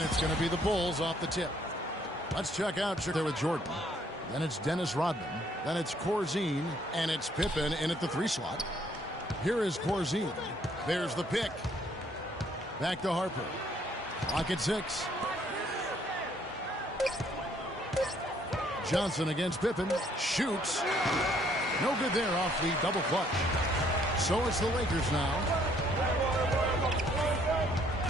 And it's going to be the Bulls off the tip. Let's check out there with Jordan. Then it's Dennis Rodman. Then it's Corzine. And it's Pippen in at the 3 slot. Here is Corzine. There's the pick. Back to Harper. Clock at 6. Johnson against Pippen. Shoots. No good there off the double clutch. So it's the Lakers now.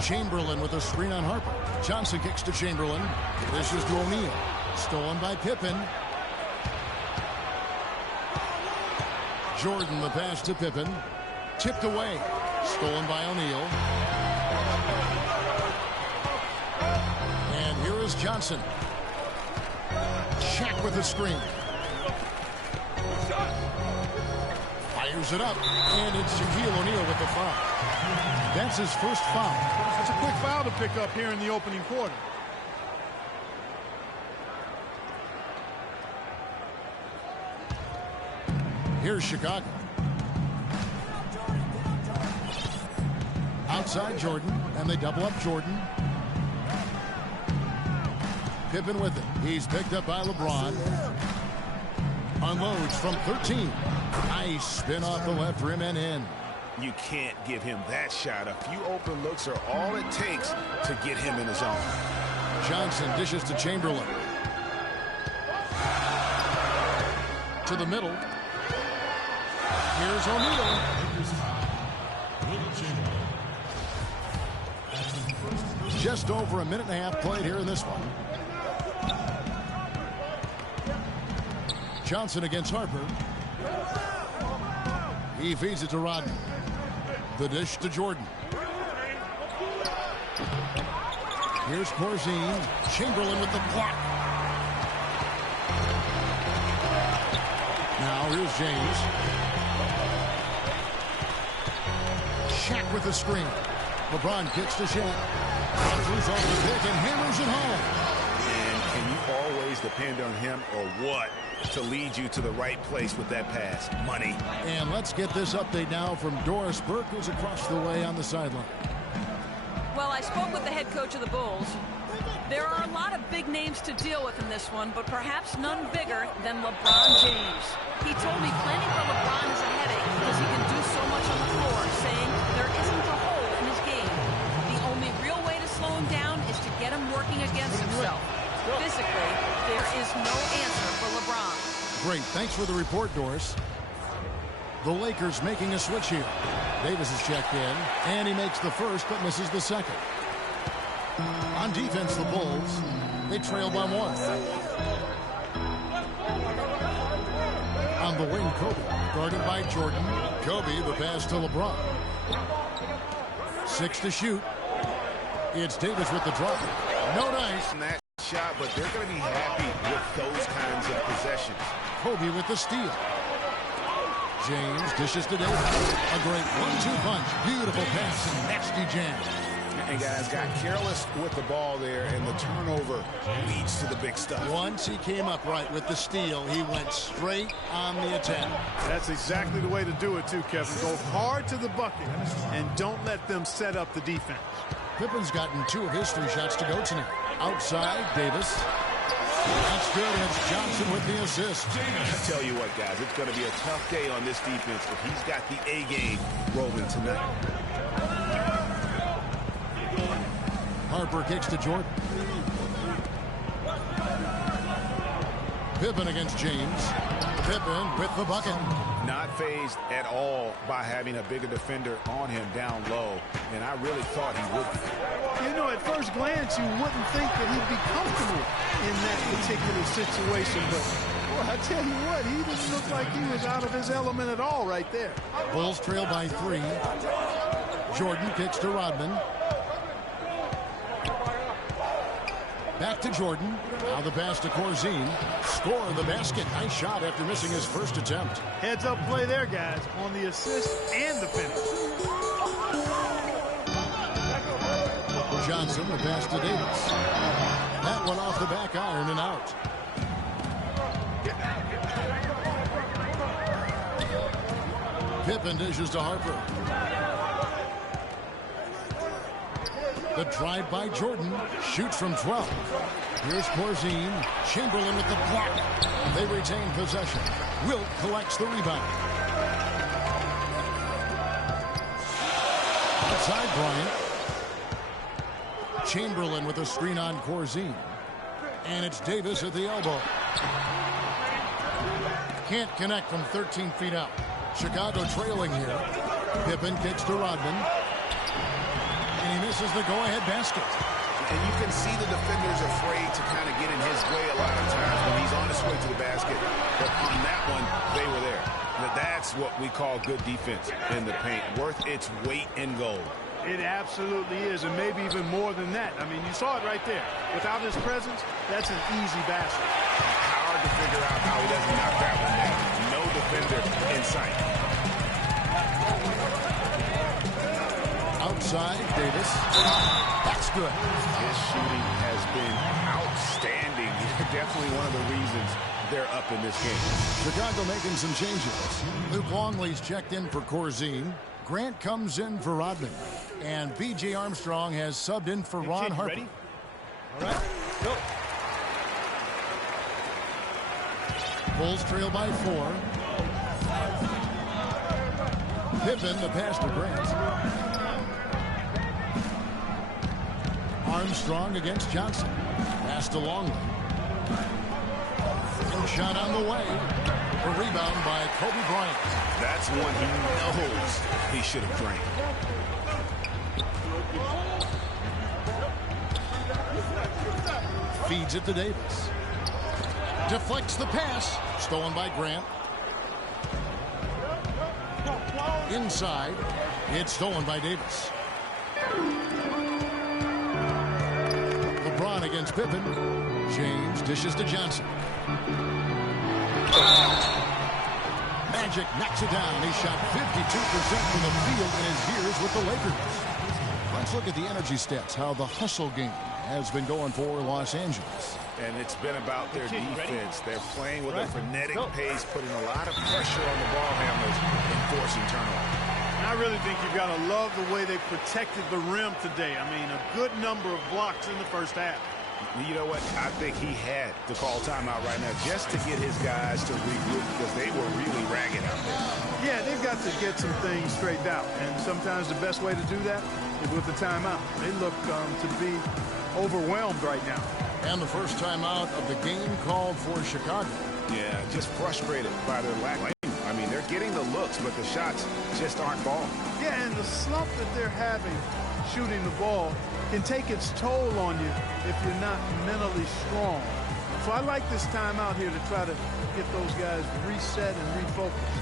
Chamberlain with a screen on Harper. Johnson kicks to Chamberlain. This is to O'Neal. Stolen by Pippen. Jordan the pass to Pippen. Tipped away. Stolen by O'Neal. And here is Johnson. Shaq with the screen. Fires it up. And it's Shaquille O'Neal with the foul. That's his first foul. It's a quick foul to pick up here in the opening quarter. Here's Chicago. Outside Jordan, and they double up Jordan. Pippen with it. He's picked up by LeBron. Unloads from 13. Nice spin off the left rim and in. You can't give him that shot. A few open looks are all it takes to get him in the zone. Johnson dishes to Chamberlain. To the middle. Here's O'Neal. Just over a minute and a half played here in this one. Johnson against Harper. He feeds it to Rodman. The dish to Jordan. Here's Corzine. Chamberlain with the block. Now here's James. Shaq with the screen. LeBron kicks to Shaq. Rogers off the pick and hammers it home. And can you always depend on him or what to lead you to the right place with that pass? Money. And let's get this update now from Doris Burke, who's across the way on the sideline. Well, I spoke with the head coach of the Bulls. There are a lot of big names to deal with in this one, but perhaps none bigger than LeBron James. He told me planning for LeBron is a headache because he can do so much on the floor, saying there isn't a hole in his game. The only real way to slow him down is to get him working against himself. Physically, there is no answer for LeBron. Great. Thanks for the report, Doris. The Lakers making a switch here. Davis is checked in, and he makes the first but misses the second. On defense, the Bulls, they trail by 1. On the wing, Kobe, guarded by Jordan. Kobe, the pass to LeBron. 6 to shoot. It's Davis with the drop. No dice. That shot, but they're going to be happy with those kinds of possessions. Kobe with the steal. James dishes to Davis. A great 1-2 punch. Beautiful pass and nasty jam. And guys got careless with the ball there, and the turnover leads to the big stuff. Once he came up right with the steal, he went straight on the attack. That's exactly the way to do it, too, Kevin. Go hard to the bucket and don't let them set up the defense. Pippen's gotten 2 of his 3 shots to go tonight. Outside, Davis. That's good. It's Johnson with the assist. I tell you what, guys, it's going to be a tough day on this defense if he's got the A game rolling tonight. Harper kicks to Jordan. Pippen against James. Pippen with the bucket. Not fazed at all by having a bigger defender on him down low, and I really thought he would be. You know, at first glance, you wouldn't think that he'd be comfortable in that particular situation, but boy, I tell you what, he didn't look like he was out of his element at all right there. Bulls trail by 3. Jordan kicks to Rodman. Back to Jordan. Now the pass to Corzine. Score the basket. Nice shot after missing his first attempt. Heads up play there, guys, on the assist and the finish. Johnson, the pass to Davis. That one off the back iron and out. Pippen dishes to Harper. The drive by Jordan. Shoots from 12. Here's Corzine. Chamberlain with the block. They retain possession. Wilt collects the rebound. Outside Bryant. Chamberlain with a screen on Corzine. And it's Davis at the elbow. Can't connect from 13 feet out. Chicago trailing here. Pippen kicks to Rodman. And he misses the go-ahead basket. And you can see the defender's afraid to kind of get in his way a lot of times when he's on his way to the basket. But on that one, they were there. That's what we call good defense in the paint. Worth its weight in gold. It absolutely is, and maybe even more than that. I mean, you saw it right there. Without his presence, that's an easy basket. Hard to figure out how he doesn't knock that one down. No defender in sight. Outside, Davis. That's good. His shooting has been outstanding. Definitely one of the reasons they're up in this game. Chicago making some changes. Luke Longley's checked in for Corzine. Grant comes in for Rodman. And B.J. Armstrong has subbed in for Ron Harper. Ready? All right, go. Bulls trail by 4. Pippen, the pass to Grant. Armstrong against Johnson. Pass to Longley. And shot on the way. A rebound by Kobe Bryant. That's one he knows he should have drained. Feeds it to Davis. Deflects the pass. Stolen by Grant. Inside. It's stolen by Davis. LeBron against Pippen. James dishes to Johnson. Magic knocks it down. He shot 52% from the field in his years with the Lakers. Let's look at the energy stats, how the hustle game has been going for Los Angeles. And it's been about their defense. They're playing with a frenetic pace, putting a lot of pressure on the ball handlers and forcing turnovers. And I really think you've got to love the way they protected the rim today. I mean, a good number of blocks in the first half. You know what? I think he had to call timeout right now just to get his guys to regroup because they were really ragged out there. Yeah, they've got to get some things straightened out. And sometimes the best way to do that is with the timeout. They look to be overwhelmed right now. And the first timeout of the game called for Chicago. Yeah, just frustrated by their lack of. I mean, they're getting the looks, but the shots just aren't falling. Yeah, and the slump that they're having shooting the ball can take its toll on you if you're not mentally strong. So I like this timeout here to try to get those guys reset and refocused.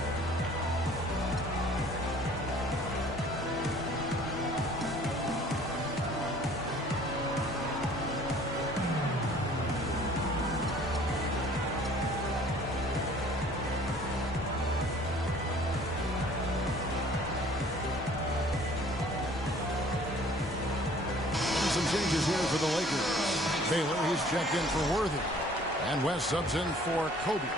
Changes here for the Lakers. Baylor, he's checked in for Worthy. And West subs in for Kobe.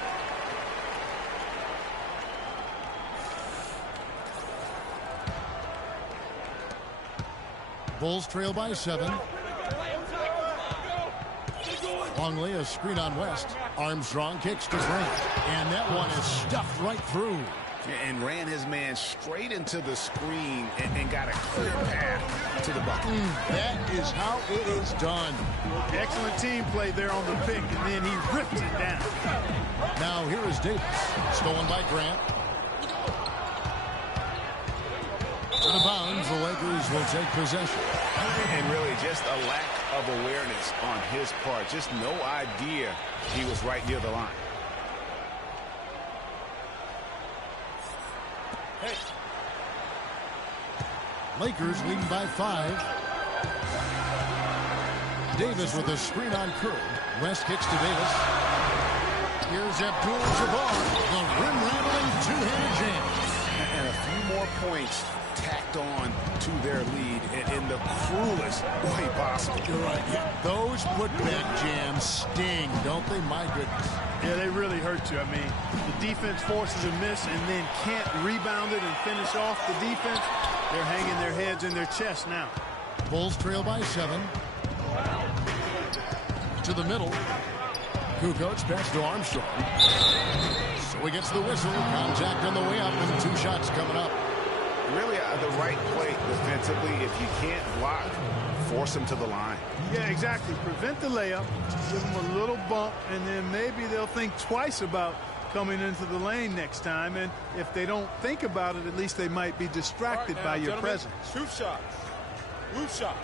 Bulls trail by 7. Longley, a screen on West. Armstrong kicks to Grant. And that one is stuffed right through. And ran his man straight into the screen and got a clear path to the bucket. That is how it is done. Excellent team play there on the pick, and then he ripped it down. Now here is Davis. Stolen by Grant. To the bounds, the Lakers will take possession. And really just a lack of awareness on his part. Just no idea he was right near the line. Hey. Lakers leading by 5. Davis with a screen on Curry. West kicks to Davis. Here's Abdul-Jabbar. The rim-rattling two-handed jam. And a few more points tacked on to their lead in the cruelest way possible. You're right. Yeah. Those putback jams sting, don't they? My goodness. Yeah, they really hurt you. I mean, the defense forces a miss and then can't rebound it and finish off the defense. They're hanging their heads in their chest now. Bulls trail by 7. To the middle. Kukoc pass to Armstrong. So he gets the whistle. Contact on the way up and 2 shots coming up. Really the right play defensively. If you can't block, force him to the line. Yeah, exactly. Prevent the layup, give them a little bump, and then maybe they'll think twice about coming into the lane next time. And if they don't think about it, at least they might be distracted by your presence. Shoot shots. Roof shots.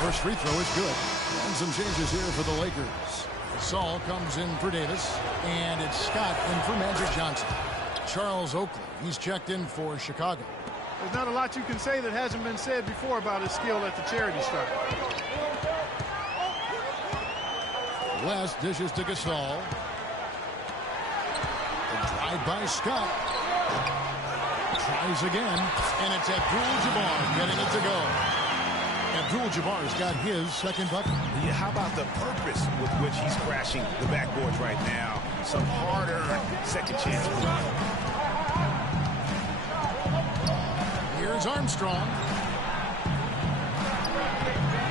First free throw is good. And some changes here for the Lakers. Saul comes in for Davis. And it's Scott in for Magic Johnson. Charles Oakley, he's checked in for Chicago. There's not a lot you can say that hasn't been said before about his skill at the charity stripe. West dishes to Gasol. The drive by Scott. Tries again. And it's Abdul-Jabbar getting it to go. Abdul-Jabbar's got his second bucket. Yeah, how about the purpose with which he's crashing the backboards right now? Some hard-earned second chance points. Here's Armstrong.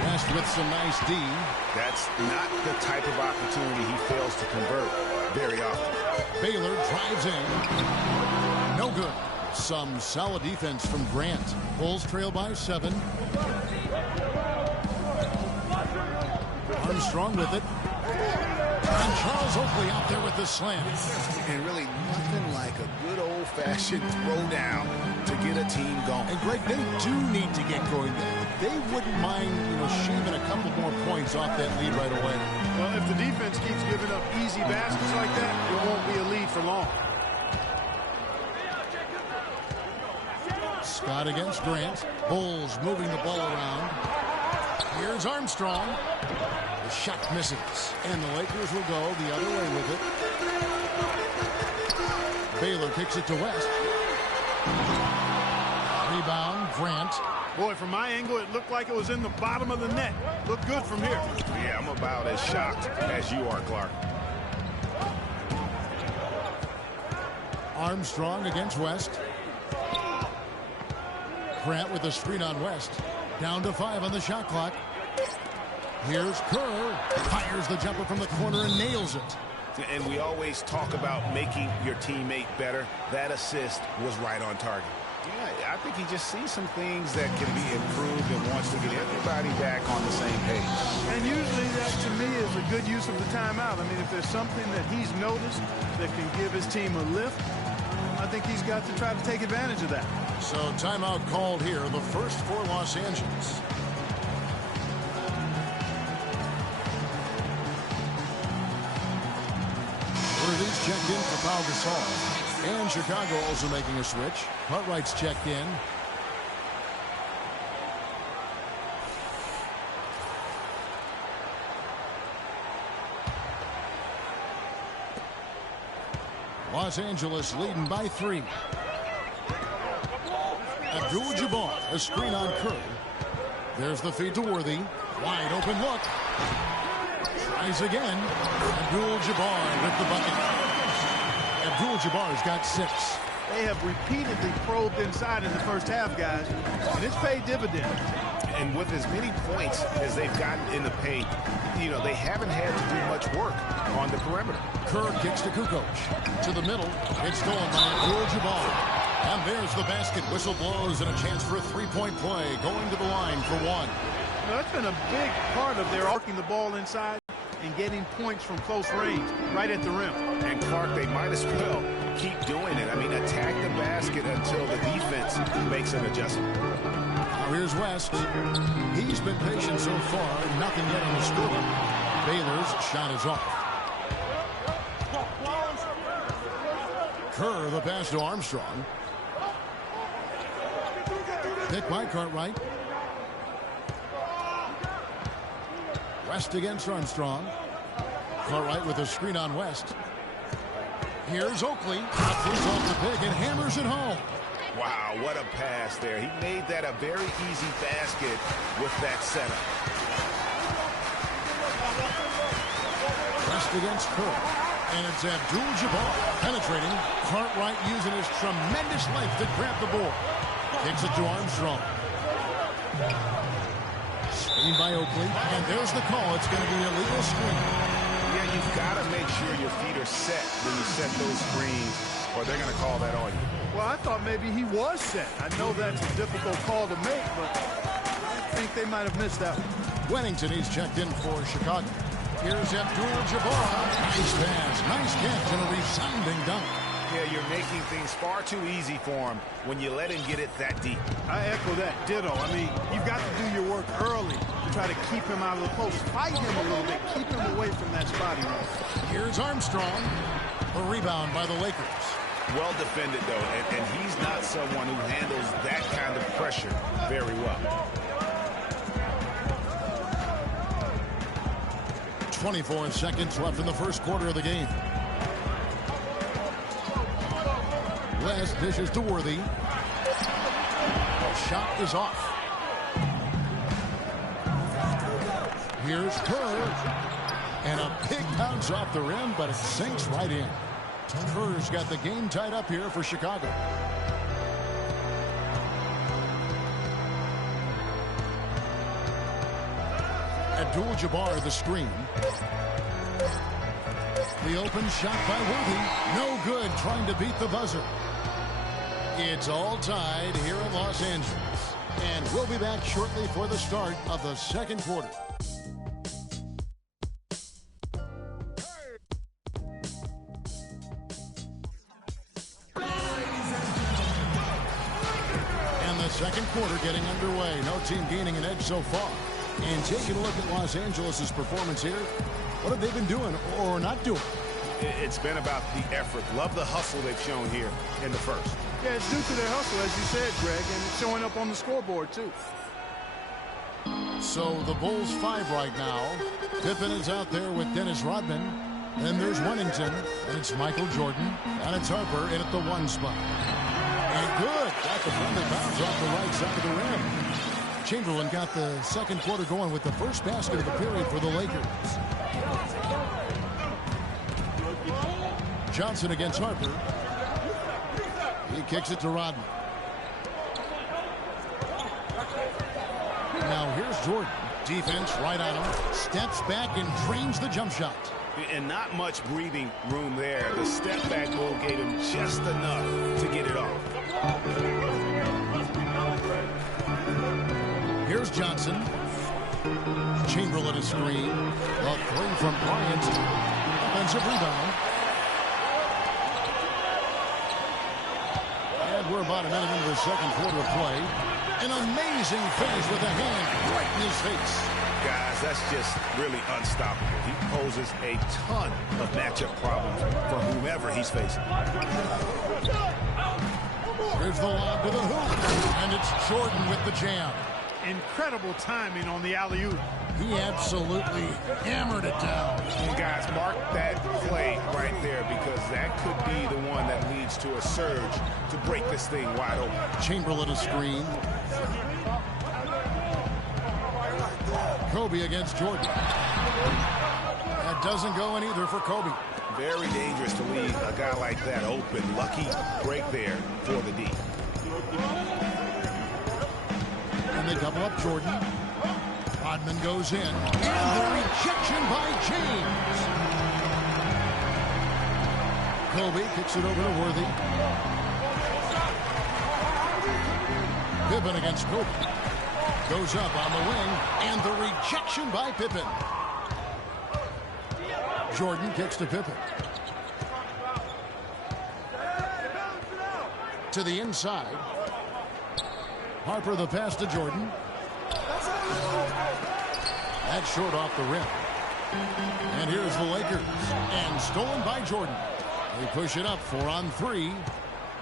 West with some nice D. That's not the type of opportunity he fails to convert very often. Baylor drives in. No good. Some solid defense from Grant. Bulls trail by 7. Armstrong with it. And Charles Oakley out there with the slam. And really nothing like a good old-fashioned throwdown to get a team going. And Greg, they do need to get going. They wouldn't mind, shaving a couple more points off that lead right away. Well, if the defense keeps giving up easy baskets like that, it won't be a lead for long. Scott against Grant. Bulls moving the ball around. Here's Armstrong. The shot misses. And the Lakers will go the other way with it. Baylor kicks it to West. Rebound, Grant. Boy, from my angle, it looked like it was in the bottom of the net. Looked good from here. Yeah, I'm about as shocked as you are, Clark. Armstrong against West. Grant with a screen on West. Down to 5 on the shot clock. Here's Kerr. Fires the jumper from the corner and nails it. And we always talk about making your teammate better. That assist was right on target. Yeah, I think he just sees some things that can be improved and wants to get everybody back on the same page. And usually that, to me, is a good use of the timeout. I mean, if there's something that he's noticed that can give his team a lift, I think he's got to try to take advantage of that. So timeout called here, the first for Los Angeles. Worthy's checked in for Pau Gasol. And Chicago also making a switch. Cartwright's checked in. Los Angeles leading by 3. Abdul-Jabbar, a screen on Kerr. There's the feed to Worthy. Wide open look. Tries again. Abdul-Jabbar with the bucket. Abdul-Jabbar's got 6. They have repeatedly probed inside in the first half, guys, and it's paid dividends. And with as many points as they've gotten in the paint, they haven't had to do much work on the perimeter. Kerr kicks to Kukoc. To the middle. It's stolen by Abdul-Jabbar. And there's the basket. Whistle blows and a chance for a three-point play. Going to the line for 1. That's been a big part of their working the ball inside and getting points from close range, right at the rim. And Clark, they might as well keep doing it. I mean, attack the basket until the defense makes an adjustment. Now here's West. He's been patient so far. Nothing yet on the scoreboard. Baylor's shot is off. Kerr, the pass to Armstrong. Picked by Cartwright. West against Armstrong. Cartwright with a screen on West. Here's Oakley. He's off the pick and hammers it home. Wow, what a pass there. He made that a very easy basket with that setup. West against Kerr. And it's Abdul-Jabbar penetrating. Cartwright using his tremendous length to grab the ball. Kicks it to Armstrong. Screen by Oakley. And there's the call. It's going to be an illegal screen. Yeah, you've got to make sure your feet are set when you set those screens, or they're going to call that on you. Well, I thought maybe he was set. I know that's a difficult call to make, but I think they might have missed that one. Wennington, he's checked in for Chicago. Here's Abdul-Jabbar. Nice pass, nice catch, and a resounding dunk. Yeah, you're making things far too easy for him when you let him get it that deep. I echo that ditto. I mean, you've got to do your work early to try to keep him out of the post. Fight him a little bit. Keep him away from that spot he wants. Here's Armstrong. A rebound by the Lakers. Well defended, though, and he's not someone who handles that kind of pressure very well. 24 seconds left in the first quarter of the game. West dishes to Worthy. Shot is off. Here's Kerr. And a big bounce off the rim, but it sinks right in. Kerr's got the game tied up here for Chicago. Abdul-Jabbar the screen. The open shot by Worthy. No good, trying to beat the buzzer. It's all tied here in Los Angeles. And we'll be back shortly for the start of the second quarter. And the second quarter getting underway. No team gaining an edge so far. And taking a look at Los Angeles' performance here, what have they been doing or not doing? It's been about the effort. Love the hustle they've shown here in the first. Yeah, it's due to their hustle, as you said, Greg, and it's showing up on the scoreboard, too. So the Bulls 5 right now. Pippen is out there with Dennis Rodman. Then there's Wennington, and it's Michael Jordan, and it's Harper in at the 1 spot. And good. Got the friendly bounce off the right side of the rim. Chamberlain got the second quarter going with the first basket of the period for the Lakers. Johnson against Harper. He kicks it to Rodman. Now here's Jordan. Defense right on him. Steps back and drains the jump shot. And not much breathing room there. The step back goal gave him just enough to get it off. Here's Johnson. Chamberlain a screen. A three from Bryant. Offensive rebound. And we're about a minute into the second quarter of play. An amazing finish with a hand right in his face. Guys, that's just really unstoppable. He poses a ton of matchup problems for whomever he's facing. Here's the lob to the hoop. And it's Jordan with the jam. Incredible timing on the alley-oop. He absolutely hammered it down. And guys, mark that play right there, because that could be the one that leads to a surge to break this thing wide open. Chamberlain a screen. Kobe against Jordan. That doesn't go in either for Kobe. Very dangerous to leave a guy like that open. Lucky break there for the D. And they double up Jordan. Rodman goes in. And the rejection by James. Kobe kicks it over to Worthy. Pippen against Kobe. Goes up on the wing. And the rejection by Pippen. Jordan kicks to Pippen. To the inside. Harper the pass to Jordan. That's short off the rim. And here's the Lakers. And stolen by Jordan. They push it up 4 on 3.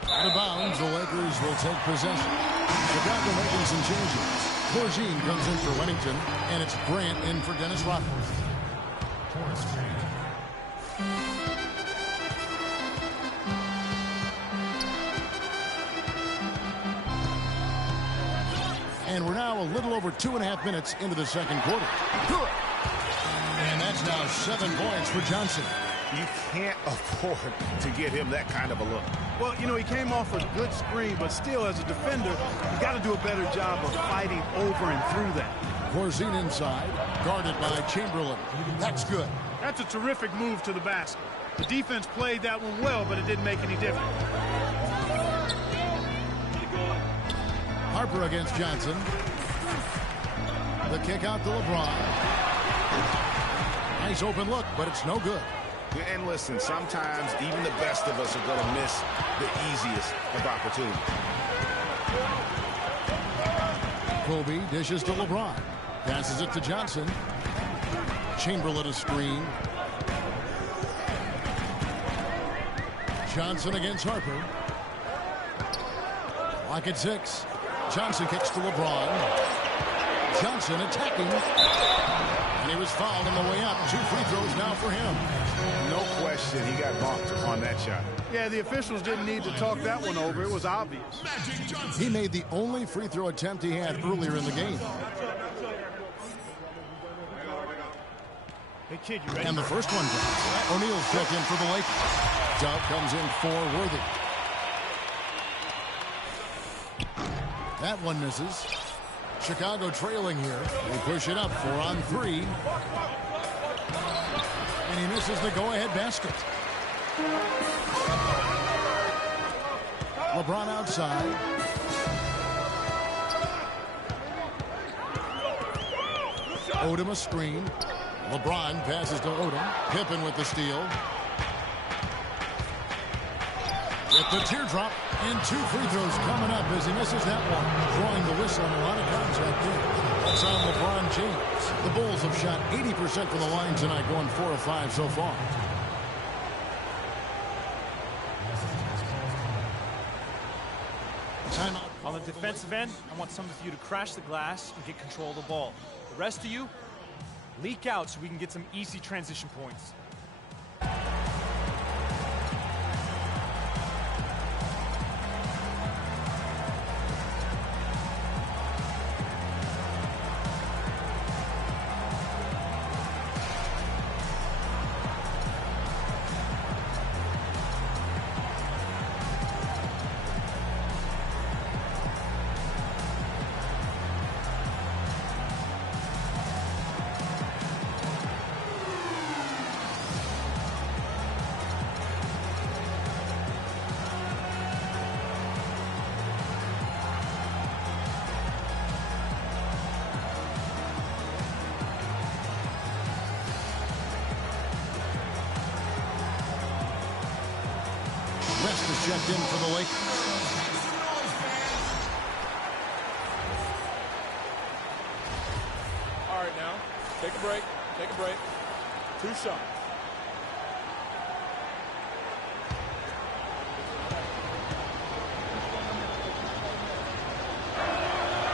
Out of bounds, the Lakers will take possession. Chicago making some changes. Corzine comes in for Wennington. And it's Grant in for Dennis Rodman. And we're now a little over 2.5 minutes into the second quarter. And that's now 7 points for Johnson. You can't afford to get him that kind of a look. Well, you know, he came off a good screen, but still, as a defender, you got to do a better job of fighting over and through that. Corzine inside, guarded by Chamberlain. That's good. That's a terrific move to the basket. The defense played that one well, but it didn't make any difference. Harper against Johnson. The kick out to LeBron. Nice open look, but it's no good. And listen, sometimes even the best of us are going to miss the easiest of opportunities. Kobe dishes to LeBron. Passes it to Johnson. Chamberlain a screen. Johnson against Harper. Lock at 6. Johnson kicks to LeBron. Johnson attacking. And he was fouled on the way up. 2 free throws now for him. No question he got bumped on that shot. Yeah, the officials didn't need to talk that one over. It was obvious. He made the only free throw attempt he had earlier in the game. Hey, kid, you ready? And the first one comes. O'Neal's checked in for the Lakers. Dub comes in for Worthy. That one misses. Chicago trailing here. They push it up 4 on 3. And he misses the go-ahead basket. LeBron outside. Odom a screen. LeBron passes to Odom. Pippen with the steal. With the teardrop, and 2 free throws coming up as he misses that one. Drawing the whistle on a lot of contact there. That's on LeBron James. The Bulls have shot 80% from the line tonight, going 4 of 5 so far. Timeout. On the defensive end, I want some of you to crash the glass and get control of the ball. The rest of you, leak out so we can get some easy transition points. West is checked in for the Lakers. All right, now, take a break. Take a break. 2 shots.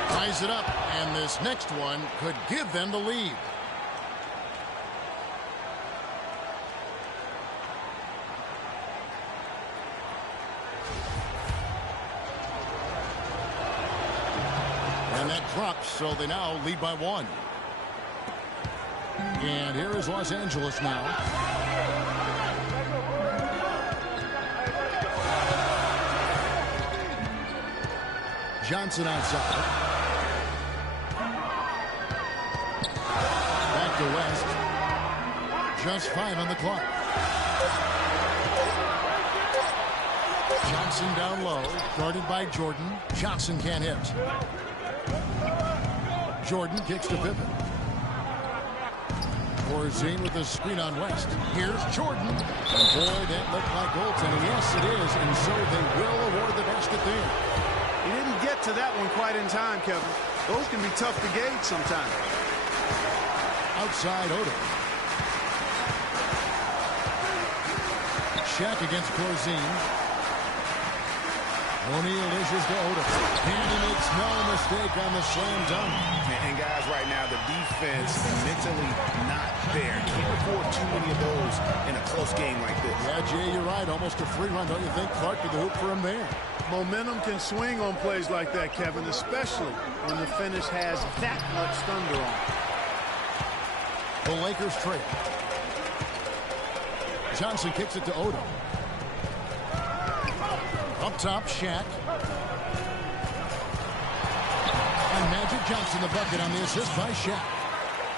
Ties it up, and this next one could give them the lead. And that drops, so they now lead by 1. And here is Los Angeles now. Johnson outside. Back to West. Just 5 on the clock. Johnson down low, guarded by Jordan. Johnson can't hit. Jordan kicks to Pippen. Corzine with the screen on West. Here's Jordan. And boy, that looked like goaltending. Yes, it is. And so they will award the basket there. He didn't get to that one quite in time, Kevin. Those can be tough to gauge sometimes. Outside Odom. Shaq against Corzine. O'Neal issues to Odom. And he makes no mistake on the slam dunk. And guys, right now, the defense mentally not there. Can't afford too many of those in a close game like this. Yeah, Jay, you're right. Almost a free run, don't you think? Clark to the hoop for him there. Momentum can swing on plays like that, Kevin, especially when the finish has that much thunder on it. The Lakers trail. Johnson kicks it to Odom. Up top, Shaq. And Magic Johnson, the bucket on the assist by Shaq.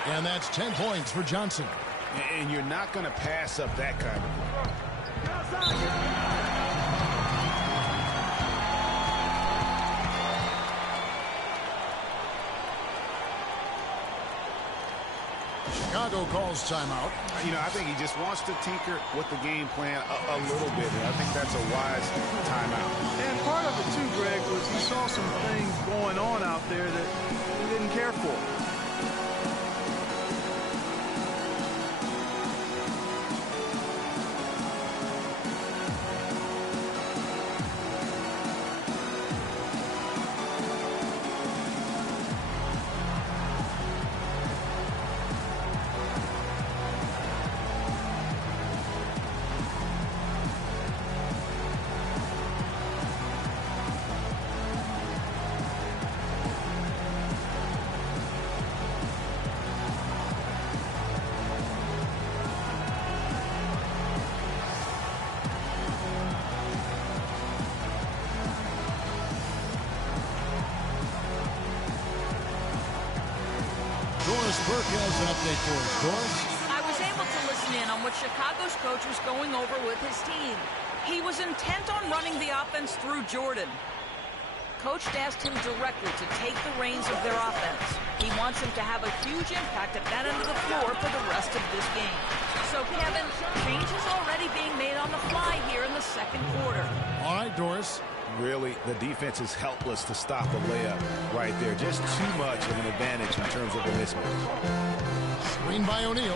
And that's 10 points for Johnson. And you're not going to pass up that kind of Chicago calls timeout. I think he just wants to tinker with the game plan a little bit. And I think that's a wise timeout. And part of it, too, Greg, was he saw some things going on out there that he didn't care for. Doris Burke has an update for us. Doris? I was able to listen in on what Chicago's coach was going over with his team. He was intent on running the offense through Jordan. Coach asked him directly to take the reins of their offense. He wants him to have a huge impact at that end of the floor for the rest of this game. So, Kevin, changes already being made on the fly here in the second quarter. All right, Doris. Really, the defense is helpless to stop a layup right there. Just too much of an advantage in terms of a mismatch. Screen by O'Neal.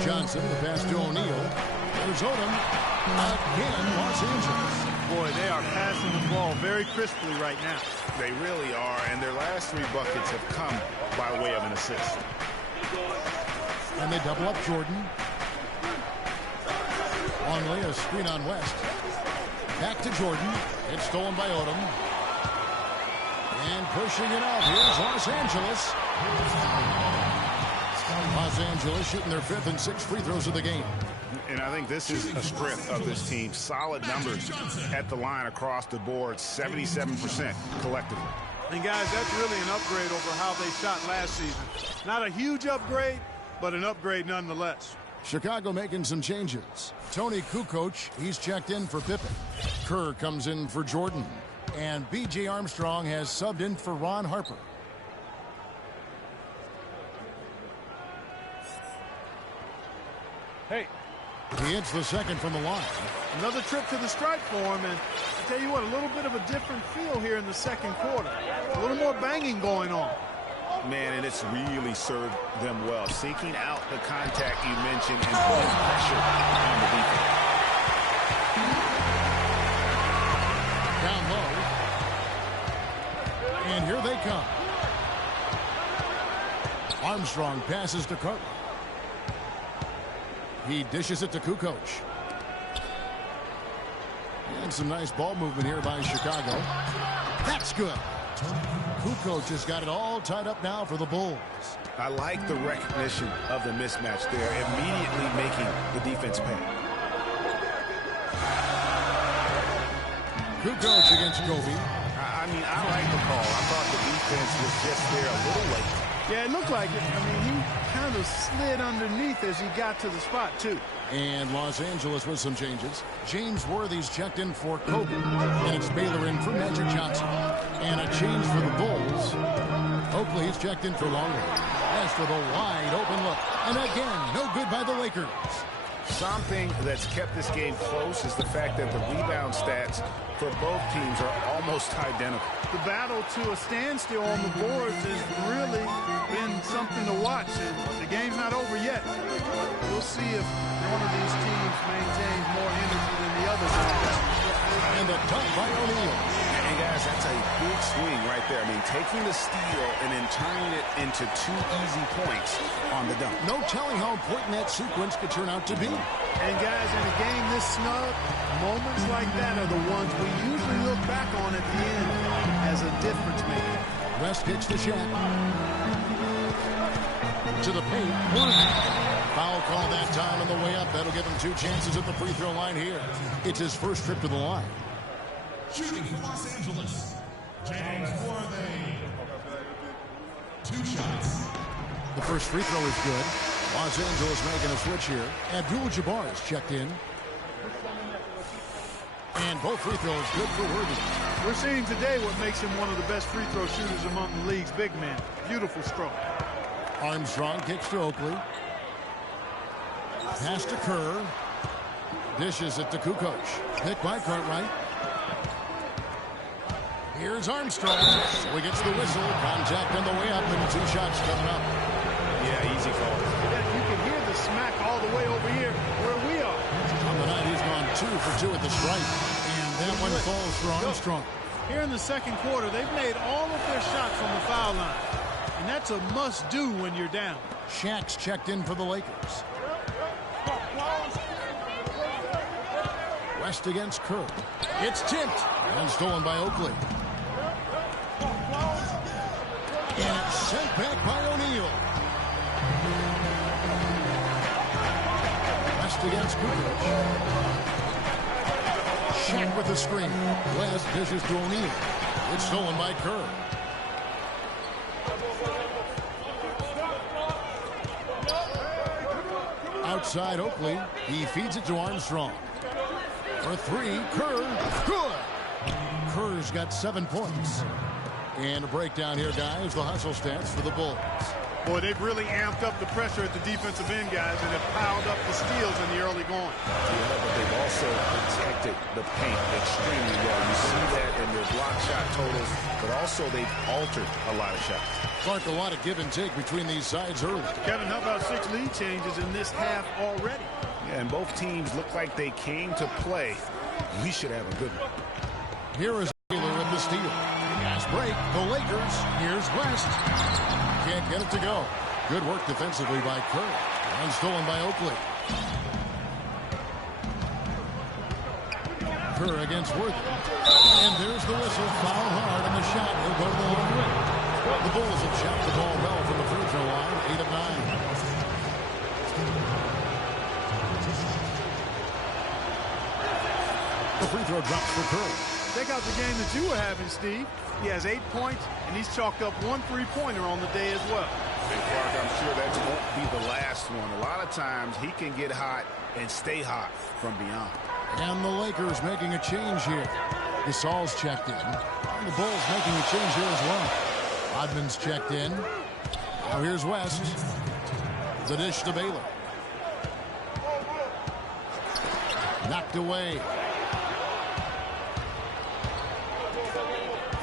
Johnson, the pass to O'Neal. There's Odom. Again, Los Angeles. Boy, they are passing the ball very crisply right now. They really are, and their last 3 buckets have come by way of an assist. And they double up Jordan. Longley, a screen on West. Back to Jordan. It's stolen by Odom. And pushing it out. Here's Los Angeles. Los Angeles shooting their 5th and 6th free throws of the game. And I think this is a strength of this team. Solid numbers at the line across the board. 77% collectively. And, guys, that's really an upgrade over how they shot last season. Not a huge upgrade, but an upgrade nonetheless. Chicago making some changes. Tony Kukoc, he's checked in for Pippen. Kerr comes in for Jordan. And B.J. Armstrong has subbed in for Ron Harper. Hey. He hits the second from the line. Another trip to the stripe for him, and I tell you what, a little bit of a different feel here in the second quarter. A little more banging going on. Man, and it's really served them well. Seeking out the contact you mentioned and putting pressure on the defense. Down low. And here they come. Armstrong passes to Carter. He dishes it to Kukoc. And some nice ball movement here by Chicago. That's good. Kukoc has got it all tied up now for the Bulls. I like the recognition of the mismatch there, immediately making the defense pay. Kukoc against Kobe. I mean, I like the call. I thought the defense was just there a little late. Yeah, it looked like it. I mean, he kind of slid underneath as he got to the spot, too. And Los Angeles with some changes. James Worthy's checked in for Kobe. And it's Baylor in for Magic Johnson. And a change for the Bulls. Oakley's checked in for Longley. As for the wide open look. And again, no good by the Lakers. Something that's kept this game close is the fact that the rebound stats for both teams are almost identical. The battle to a standstill on the boards has really been something to watch. And the game's not over yet. We'll see if one of these teams maintains more energy than the other does. And the dunk by O'Neal. And guys, that's a big swing right there. I mean, taking the steal and then turning it into 2 easy points on the dunk. No telling how important that sequence could turn out to be. And guys, in a game this snug, moments like that are the ones we usually look back on at the end as a difference maker. West kicks to Shaq. To the paint. One. Foul call that time on the way up. That'll give him 2 chances at the free throw line here. It's his first trip to the line. Shooting for Los Angeles, Gm3. 2 shots. The first free throw is good. Los Angeles making a switch here. Abdul-Jabbar is checked in. And both free throws good for Worthy. We're seeing today what makes him one of the best free throw shooters among the league's big men. Beautiful stroke. Armstrong kicks to Oakley. Pass to Kerr. Dishes it to Kukoc. Pick by Cartwright. Here's Armstrong. So he gets the whistle. Contact on the way up and 2 shots coming up. Yeah, easy call. You can hear the smack all the way over here where we are. On the night, he's gone 2 for 2 at the stripe. And that one falls for Armstrong. Here in the second quarter, they've made all of their shots from the foul line. And that's a must-do when you're down. Shaq's checked in for the Lakers. West against Kerr. It's tipped and stolen by Oakley. And it's sent back by O'Neal. West against Kukoc. Shaq with the screen. West dishes to O'Neal. It's stolen by Kerr. Outside Oakley. He feeds it to Armstrong. For 3, Kerr. Good. Kerr's got 7 points. And a breakdown here, guys. The hustle stats for the Bulls. Boy, they've really amped up the pressure at the defensive end, guys, and have piled up the steals in the early going. Yeah, but they've also protected the paint extremely well. You see that in their block shot totals, but also they've altered a lot of shots. Clark, a lot of give and take between these sides early. Kevin, how about 6 lead changes in this half already? Yeah, and both teams look like they came to play. We should have a good one. Here is Taylor with the steal. Fast break. The Lakers. Here's West. Can't get it to go. Good work defensively by Kerr. And stolen by Oakley. Kerr against Worthy. And there's the whistle. Foul hard on the shot. He'll go to the long way. The Bulls have shot the ball well from the free throw line. 8 of 9. The free throw drops for Kerr. Check out the game that you were having, Steve. He has 8 points, and he's chalked up 1 3-pointer on the day as well. And Clark, I'm sure that won't be the last one. A lot of times he can get hot and stay hot from beyond. And the Lakers making a change here. Gasol's checked in. And the Bulls making a change here as well. Rodman's checked in. Now here's West. The dish to Baylor. Knocked away.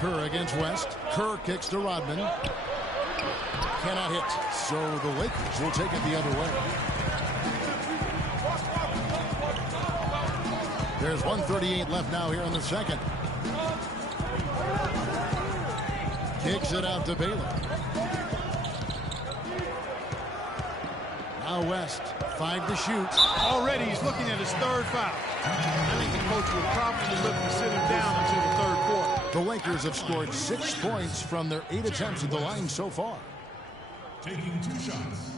Kerr against West. Kerr kicks to Rodman. Cannot hit. So the Lakers will take it the other way. There's 1:38 left now here in the second. Kicks it out to Baylor. Now West. 5 to shoot. Already he's looking at his 3rd foul. I think the coach will probably look to sit him down until the 3rd quarter. The Lakers have scored 6 points from their 8 attempts at the line so far. Taking 2 shots.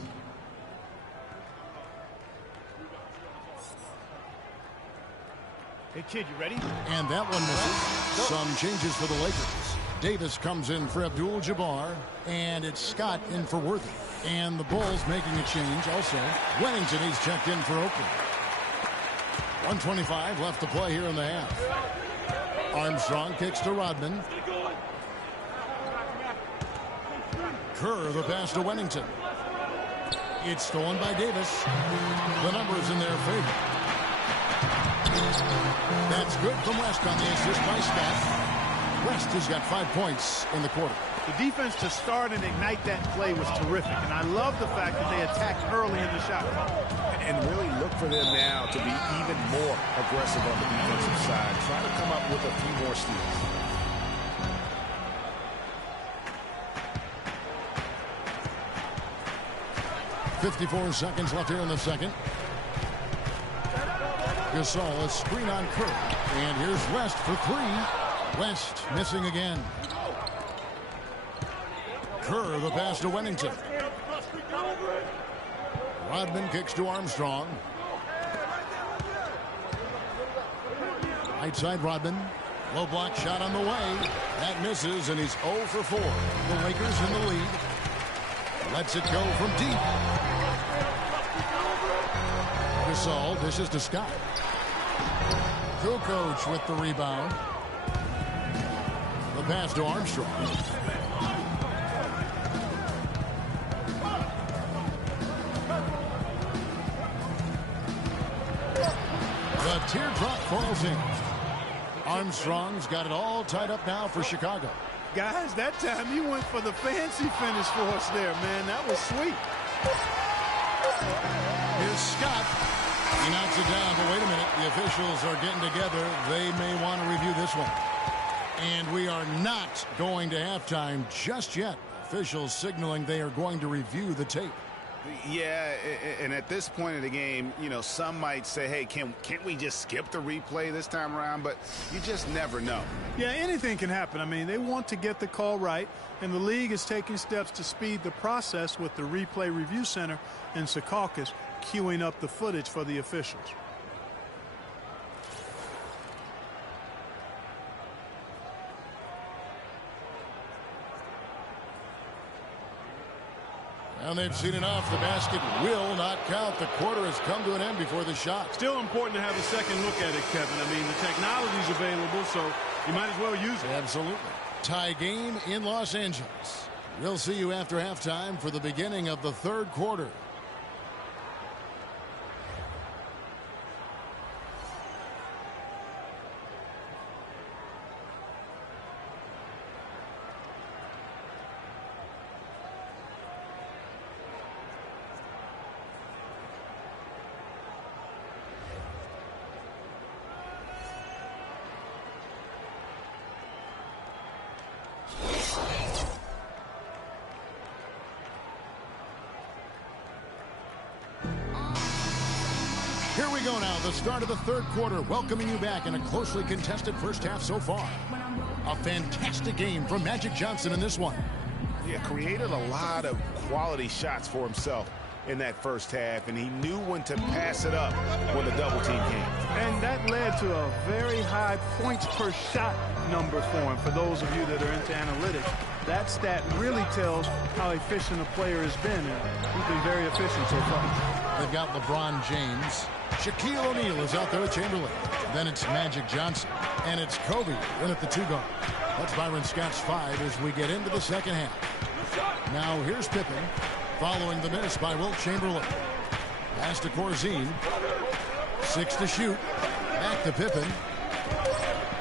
Hey, kid, you ready? And that one misses. Some changes for the Lakers. Davis comes in for Abdul-Jabbar, and it's Scott in for Worthy. And the Bulls making a change also. Wennington, he's checked in for Oakland. 1:25 left to play here in the half. Armstrong kicks to Rodman. Kerr, the pass to Wennington. It's stolen by Davis. The numbers in their favor. That's good from West on the assist by Scott. West has got 5 points in the quarter. The defense to start and ignite that play was terrific, and I love the fact that they attacked early in the shot clock. And really look for them now to be even more aggressive on the defensive side. Try to come up with a few more steals. .54 seconds left here in the second. Gasol, a screen on Kerr. And here's West for 3. West missing again. Kerr, the pass to Wennington. Rodman kicks to Armstrong. Right side Rodman. Low block shot on the way. That misses, and he's 0 for 4. The Lakers in the lead. Lets it go from deep. Gasol dishes to Scott. Kukoc with the rebound. The pass to Armstrong. The teardrop falls in. Armstrong's got it all tied up now for Chicago. Guys, that time you went for the fancy finish for us there, man. That was sweet. Here's Scott. He knocks it down, but wait a minute. The officials are getting together. They may want to review this one. And we are not going to halftime just yet. Officials signaling they are going to review the tape. Yeah, and at this point in the game, you know, some might say, hey, can't we just skip the replay this time around? But you just never know. Yeah, anything can happen. I mean, they want to get the call right, and the league is taking steps to speed the process with the Replay Review Center in Secaucus queuing up the footage for the officials. And they've seen enough. The basket will not count. The quarter has come to an end before the shot. Still important to have a second look at it, Kevin. I mean, the technology's available, so you might as well use it. Absolutely. Tie game in Los Angeles. We'll see you after halftime for the beginning of the third quarter. Here we go now, the start of the third quarter, welcoming you back in a closely contested first half so far. A fantastic game from Magic Johnson in this one. Yeah, created a lot of quality shots for himself in that first half, and he knew when to pass it up when the double team came. And that led to a very high points per shot number for him. For those of you that are into analytics, that stat really tells how efficient a player has been, and he's been very efficient so far. They've got LeBron James. Shaquille O'Neal is out there at Chamberlain. Then it's Magic Johnson. And it's Kobe in at the 2-guard. That's Byron Scott's 5 as we get into the second half. Now here's Pippen following the miss by Wilt Chamberlain. Pass to Corzine. 6 to shoot. Back to Pippen.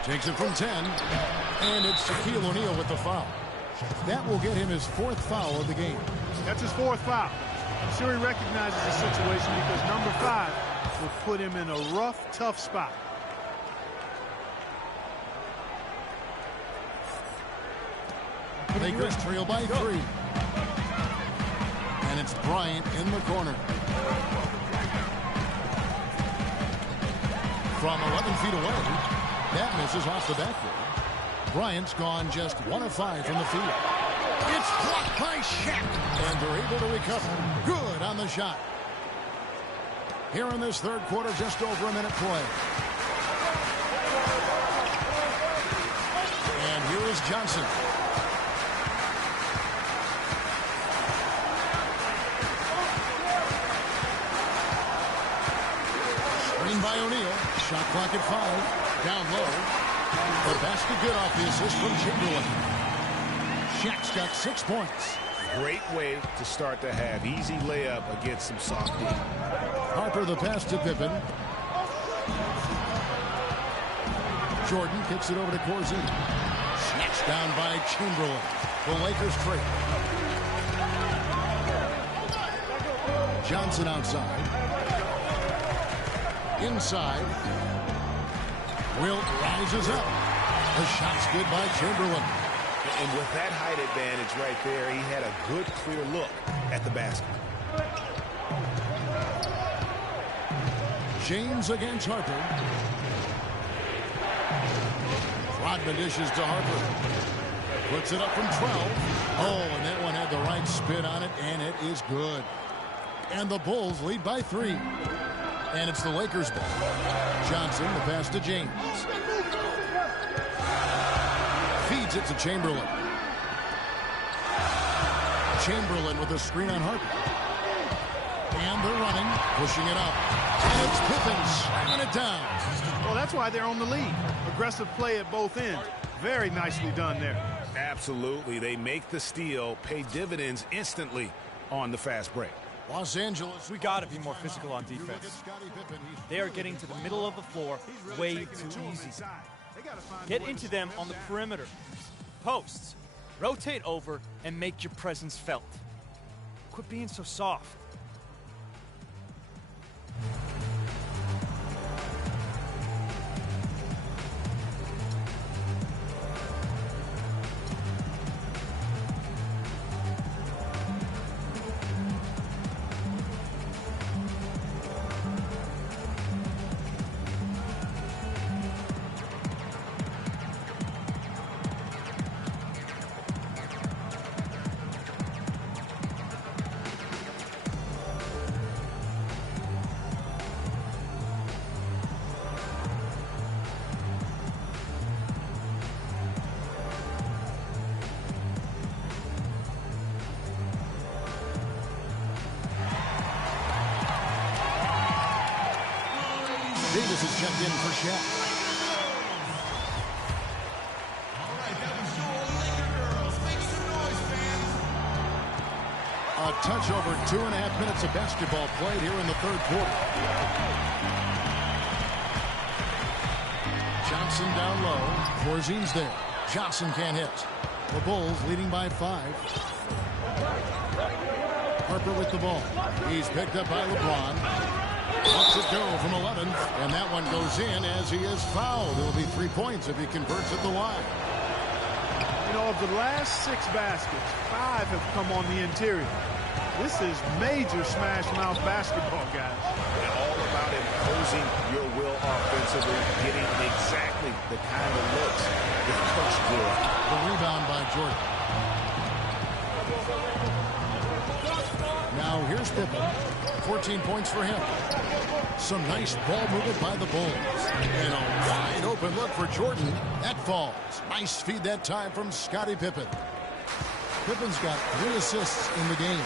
Takes it from 10. And it's Shaquille O'Neal with the foul. That will get him his 4th foul of the game. That's his 4th foul. I'm sure he recognizes the situation because number 5 will put him in a rough, tough spot. Lakers trail by 3. And it's Bryant in the corner. From 11 feet away, that misses off the backboard. Bryant's gone just 1 of 5 from the field. It's blocked by Shaq, and they're able to recover. Good on the shot. Here in this third quarter, just over a minute play. And here is Johnson. Screen by O'Neal. Shot clock at 5. Down low. The basket good off the assist from Chamberlain. Shaq's got 6 points. Great way to start the half. Easy layup against some soft D. Harper the pass to Pippen. Jordan kicks it over to Corzine. Snatched down by Chamberlain. The Lakers trail. Johnson outside. Inside. Wilt rises up. The shot's good by Chamberlain. And with that height advantage right there, he had a good, clear look at the basket. James against Harper. Rodman dishes to Harper. Puts it up from 12. Oh, and that one had the right spin on it, and it is good. And the Bulls lead by 3. And it's the Lakers' ball. Johnson, the pass to James. Feeds it to Chamberlain. Chamberlain with a screen on Harper. And they're running, pushing it up. And it's Pippen slamming it down. Well, that's why they're on the lead. Aggressive play at both ends. Very nicely done there. Absolutely. They make the steal, pay dividends instantly on the fast break. Los Angeles. We got to be more physical on defense. They are getting to the middle of the floor way too easy. Get into them on the perimeter. Posts. Rotate over and make your presence felt. Quit being so soft. Davis is checked in for Shaq. All right, that was your Laker girls. Make some noise, fans. A touch over 2.5 minutes of basketball played here in the third quarter. Johnson down low. Corzine's there. Johnson can't hit. The Bulls leading by 5. Harper with the ball. He's picked up by LeBron. Lets it go from 11, and that one goes in as he is fouled. It'll be 3 points if he converts at the line. You know, of the last 6 baskets, 5 have come on the interior. This is major smash mouth basketball, guys. And all about imposing your will offensively, getting exactly the kind of looks that Coach did. The rebound by Jordan. Now here's Pippen. 14 points for him. Some nice ball movement by the Bulls. And a wide open look for Jordan. That falls. Nice feed that time from Scottie Pippen. Pippen's got 3 assists in the game.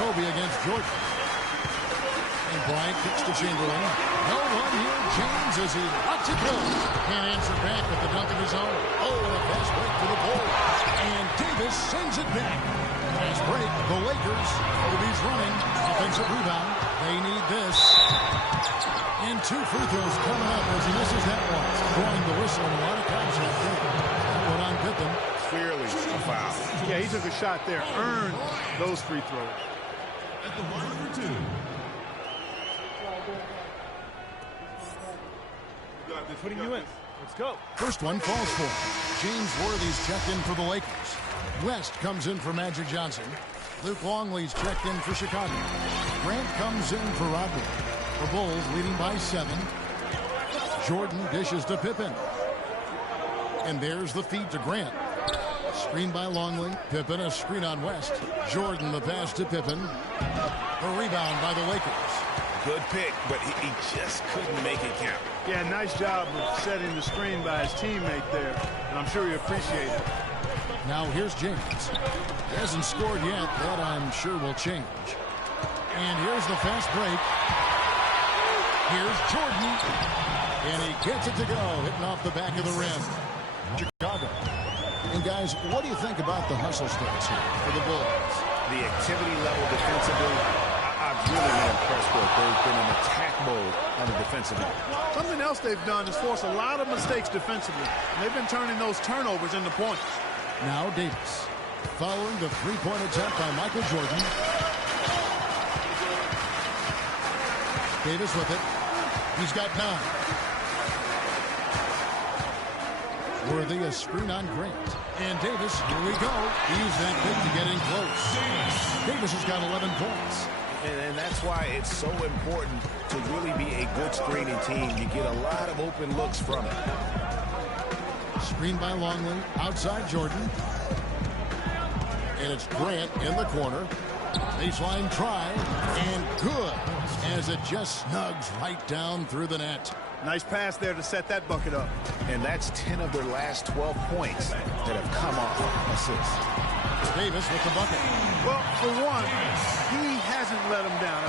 Kobe against Jordan. And Bryant kicks to Chamberlain. No one here. James as he lets it go. Can't answer back with the dunk of his own. Oh, and a fast break for the Bulls. And Davis sends it back. Fast break. The Lakers. Kobe's running. Offensive rebound. They need this. And 2 free throws coming up as he misses that one. Blowing the whistle and a lot of contact there. That one on Pippen. Clearly a foul. Yeah, he took a shot there. Earned those free throws. At the line for 2. Putting you in. Let's go. First one falls for him. James Worthy's checked in for the Lakers. West comes in for Magic Johnson. Luke Longley's checked in for Chicago. Grant comes in for Rodman. The Bulls leading by 7. Jordan dishes to Pippen. And there's the feed to Grant. Screen by Longley. Pippen a screen on West. Jordan the pass to Pippen. A rebound by the Lakers. Good pick, but he just couldn't make it count. Yeah, nice job of setting the screen by his teammate there, and I'm sure he appreciates it. Now here's James. He hasn't scored yet. That I'm sure will change. And here's the fast break. Here's Jordan. And he gets it to go, hitting off the back of the rim. Chicago. And guys, what do you think about the hustle starts here for the Bulls? The activity level defensively, I've really been impressed with. They've been in attack mode on the defensive end. Something else they've done is force a lot of mistakes defensively. And they've been turning those turnovers into points. Now Davis. Following the three-point attempt by Michael Jordan. Davis with it. He's got 9. Worthy a screen on Grant. And Davis, here we go. Use that pick to get in close. Davis has got 11 points. And that's why it's so important to really be a good screening team. You get a lot of open looks from it. Screen by Longley. Outside Jordan. And it's Grant in the corner. Baseline try, and good, as it just snugs right down through the net. Nice pass there to set that bucket up. And that's 10 of their last 12 points that have come off assists. Davis with the bucket. Well, for one, he hasn't let him down.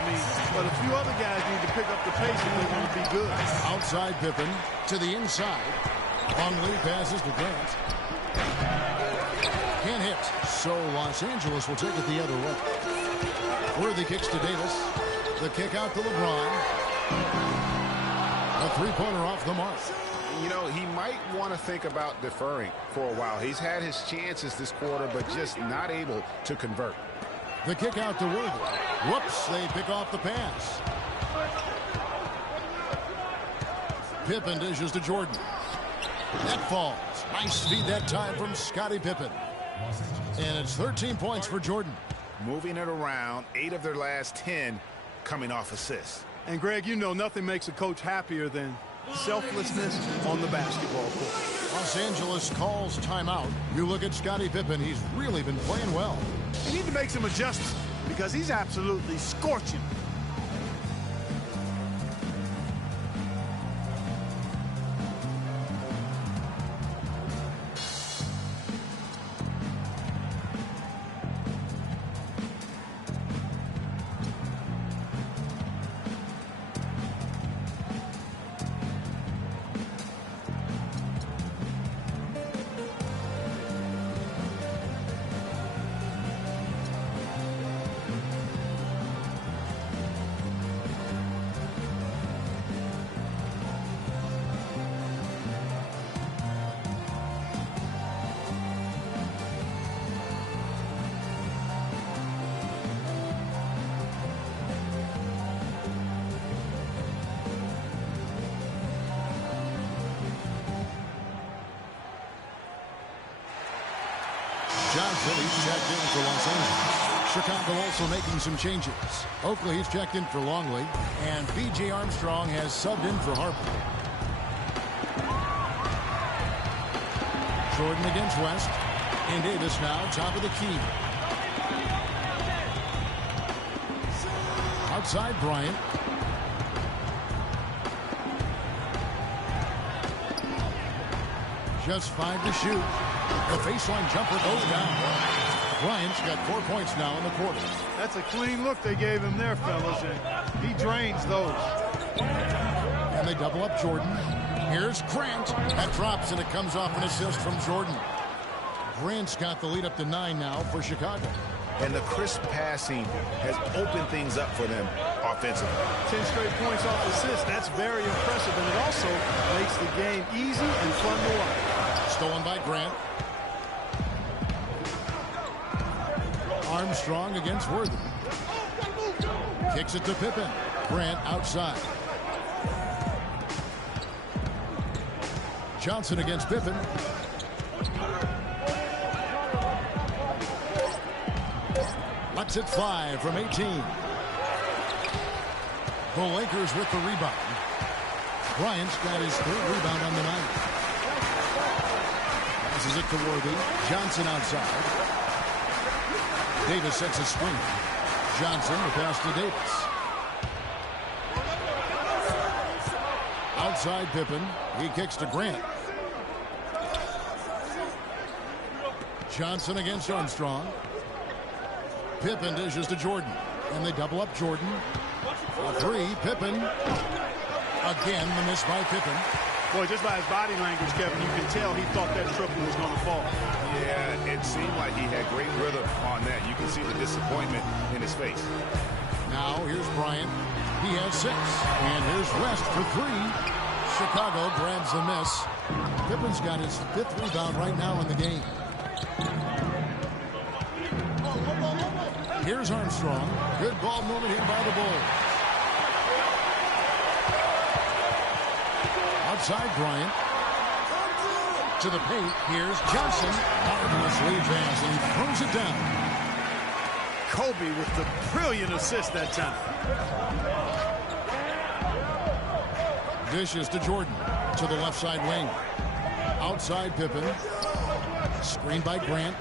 But a few other guys need to pick up the pace if they want to be good. Outside Pippen to the inside. Longley passes to Grant. Can't hit, so Los Angeles will take it the other way. Worthy kicks to Davis. The kick out to LeBron. A three-pointer off the mark. You know, he might want to think about deferring for a while. He's had his chances this quarter, but just not able to convert. The kick out to Worthy. Whoops, they pick off the pass. Pippen dishes to Jordan. That falls. Nice feed that time from Scottie Pippen. And it's 13 points for Jordan. Moving it around, 8 of their last 10 coming off assists. And Greg, you know nothing makes a coach happier than selflessness on the basketball court. Los Angeles calls timeout. You look at Scottie Pippen, he's really been playing well. You need to make some adjustments because he's absolutely scorching. Johnson, he's checked in for Los Angeles. Chicago also making some changes. Oakley, he's checked in for Longley. And B.J. Armstrong has subbed in for Harper. Jordan against West. And Davis now, top of the key. Outside Bryant. Just 5 to shoot. The baseline jumper goes down. Bryant's got 4 points now in the quarter. That's a clean look they gave him there, fellas, and he drains those. And they double up Jordan. Here's Grant. That drops, and it comes off an assist from Jordan. Grant's got the lead up to 9 now for Chicago. And the crisp passing has opened things up for them offensively. 10 straight points off assists. That's very impressive, and it also makes the game easy and fun to watch. Stolen by Grant. Armstrong against Worthy. Kicks it to Pippen. Grant outside. Johnson against Pippen. Lets it fly from 18. The Lakers with the rebound. Bryant's got his 3rd rebound on the night. Passes it to Worthy. Johnson outside. Davis sets a screen. Johnson, the pass to Davis. Outside Pippen. He kicks to Grant. Johnson against Armstrong. Pippen dishes to Jordan. And they double up Jordan. A 3. Pippen. Again, the miss by Pippen. Boy, just by his body language, Kevin, you can tell he thought that triple was going to fall. Yeah, it seemed like he had great rhythm on that. You can see the disappointment in his face. Now, here's Bryant. He has 6. And here's West for 3. Chicago grabs the miss. Pippen's got his 5th rebound right now in the game. Here's Armstrong. Good ball movement here by the Bulls. Outside Bryant. To the paint. Here's Johnson. Marvelous lead pass, and he throws it down. Kobe with the brilliant assist that time. Dishes to Jordan. To the left side wing. Outside Pippen. Screened by Grant.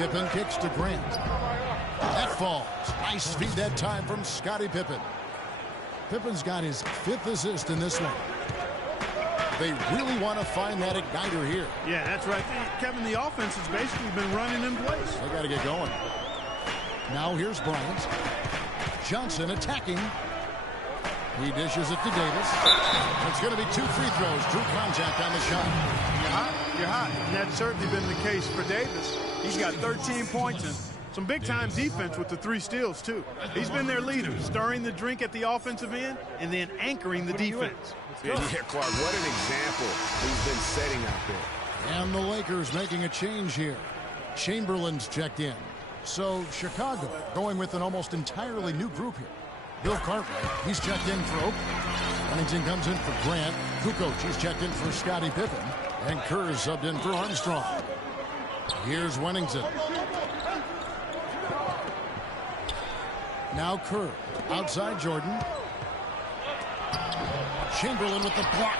Pippen kicks to Grant. That falls. Nice feed that time from Scottie Pippen. Pippen's got his 5th assist in this one. They really want to find that igniter here. Yeah, that's right. Kevin, the offense has basically been running in place. They got to get going. Now here's Bryant. Johnson attacking. He dishes it to Davis. It's going to be 2 free throws. Drew contact on the shot. You're hot. You're hot. And that's certainly been the case for Davis. He's got 13 points and some big-time defense with the 3 steals, too. He's been their leader, stirring the drink at the offensive end and then anchoring the defense. Yeah, Clark, what an example he's been setting out there. And the Lakers making a change here. Chamberlain's checked in. So Chicago going with an almost entirely new group here. Bill Cartwright, he's checked in for Oakland. Huntington comes in for Grant. Kukoc, he's checked in for Scottie Pippen. And Kerr is subbed in for Armstrong. Here's Wennington. Now Kerr, outside Jordan. Chamberlain with the block.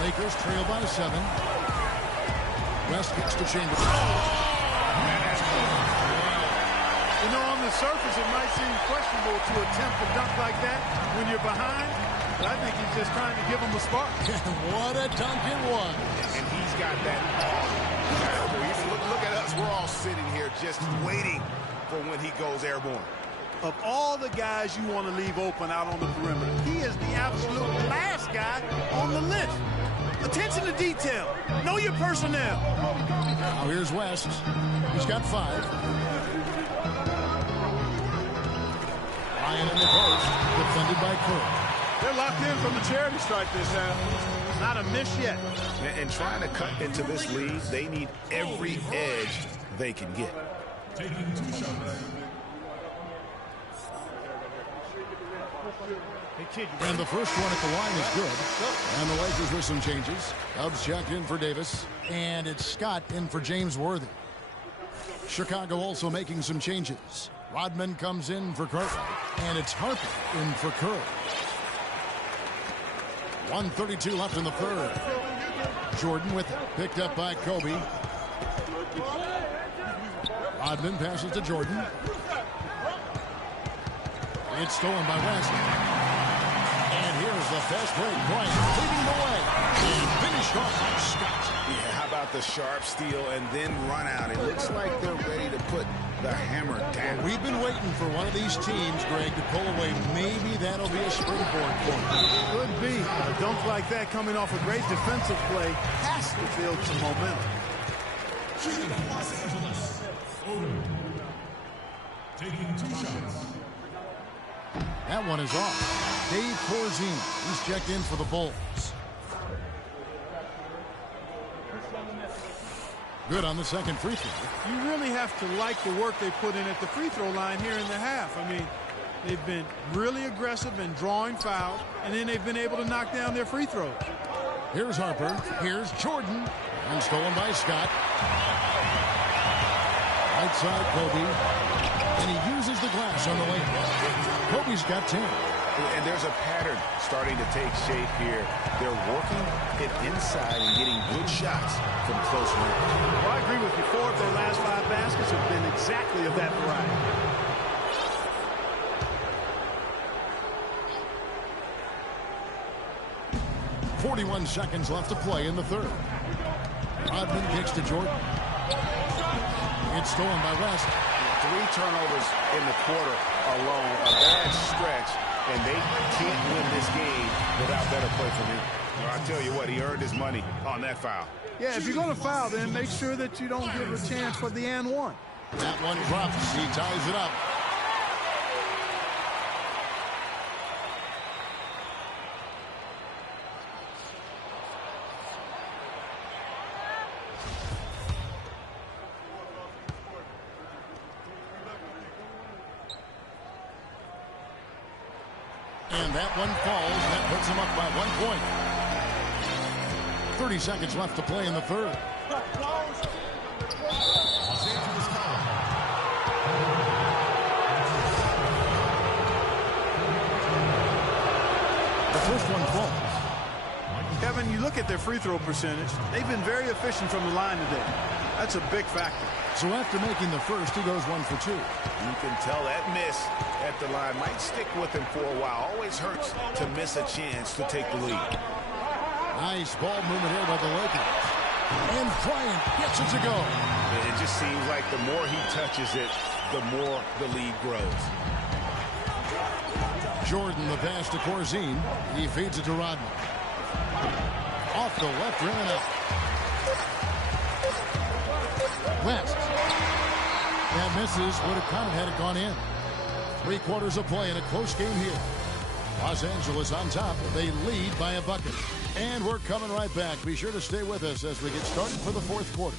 Lakers trail by 7. West kicks to Chamberlain. You know, on the surface, it might seem questionable to attempt a dunk like that when you're behind, but I think he's just trying to give him a spark. What a dunk it was. And he's got that. Look at us. We're all sitting here just waiting for when he goes airborne. Of all the guys you want to leave open out on the perimeter, he is the absolute last guy on the list. Attention to detail. Know your personnel. Now here's West. He's got 5. Ryan in the post, defended by Kerr. They're locked in from the charity stripe this half. Not a miss yet. And trying to cut into this lead, they need every edge they can get. Taking 2 shots. Hey, kid, And the first one at the line is good. And the Lakers with some changes. Dubs checked in for Davis. And it's Scott in for James Worthy. Chicago also making some changes. Rodman comes in for Cartwright. And it's Harper in for Kerr. 1:32 left in the third. Jordan with it. Picked up by Kobe. Rodman passes to Jordan. It's stolen by West. And here's the fast break. Bryant leading the way. And finished off by Scott. Yeah, how about the sharp steal and then run out? It looks like they're ready to put the hammer down. We've been waiting for one of these teams, Greg, to pull away. Maybe that'll be a springboard for them. Could be. A dunk like that coming off a great defensive play has to build some momentum. Los Angeles. Taking 2 shots. That one is off. Dave Corzine, he's checked in for the Bulls. Good on the second free throw. You really have to like the work they put in at the free throw line here in the half. I mean, they've been really aggressive in drawing fouls, and then they've been able to knock down their free throws. Here's Harper. Here's Jordan. And stolen by Scott. Right side, Kobe. And he uses the glass on the layup. Kobe's got 10. And there's a pattern starting to take shape here. They're working it inside and getting good shots from close range. Well, I agree with you. 4 of their last 5 baskets have been exactly of that variety. .41 seconds left to play in the third. Rodman kicks to Jordan. It's stolen by West. 3 turnovers in the quarter alone. A bad stretch, and they can't win this game without better play from him. Well, I tell you what, he earned his money on that foul. Yeah, if you're going to foul, then make sure that you don't give a chance for the and one. That one drops. He ties it up. And that one falls. That puts him up by 1 point. 30 seconds left to play in the third. Los Angeles foul. The first one falls. Kevin, you look at their free throw percentage. They've been very efficient from the line today. That's a big factor. So after making the first, he goes 1 for 2. You can tell that miss at the line might stick with him for a while. Always hurts to miss a chance to take the lead. Nice ball movement here by the Lakers. And Bryant gets it to go. It just seems like the more he touches it, the more the lead grows. Jordan, the pass to Corzine. He feeds it to Rodman. Off the left rim and out. West. That misses. Would have counted had it gone in. 3 quarters of play in a close game here. Los Angeles on top. They lead by a bucket. And we're coming right back. Be sure to stay with us as we get started for the 4th quarter.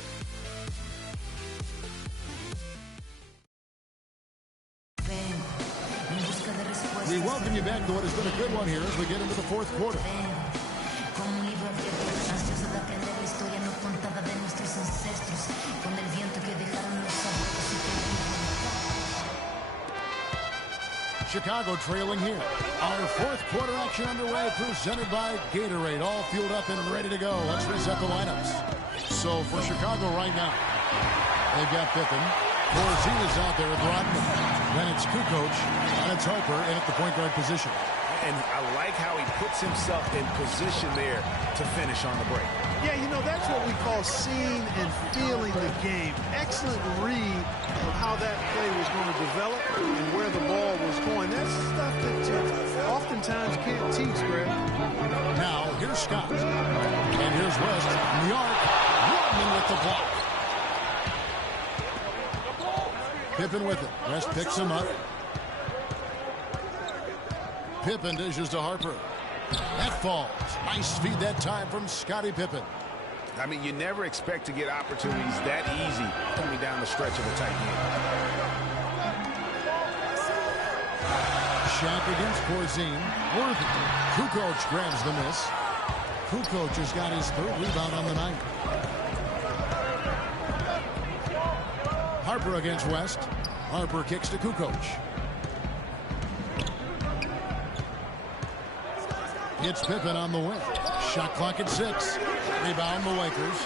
We welcome you back to what has been a good one here as we get into the 4th quarter. Chicago trailing here. Our 4th quarter action underway, presented by Gatorade. All fueled up and ready to go. Let's reset the lineups. So for Chicago right now, they've got Pippen. Corzine is out there with Rodman. Then it's Kukoc, and it's Harper in at the point guard position. And I like how he puts himself in position there to finish on the break. Yeah, you know, that's what we call seeing and feeling the game. Excellent read of how that play was going to develop and where the ball was going. That's stuff that oftentimes can't teach, Greg. Now, here's Scott. And here's West on the arc. Rodman with the block. Pippen with it. West picks him up. Pippen dishes to Harper. That falls. Nice feed that time from Scottie Pippen. I mean, you never expect to get opportunities that easy coming down the stretch of a tight game. Shaq against Corzine. Worthy. Kukoc grabs the miss. Kukoc has got his 3rd rebound on the night. Harper against West. Harper kicks to Kukoc. It's Pippen on the wing. Shot clock at 6. Rebound the Lakers.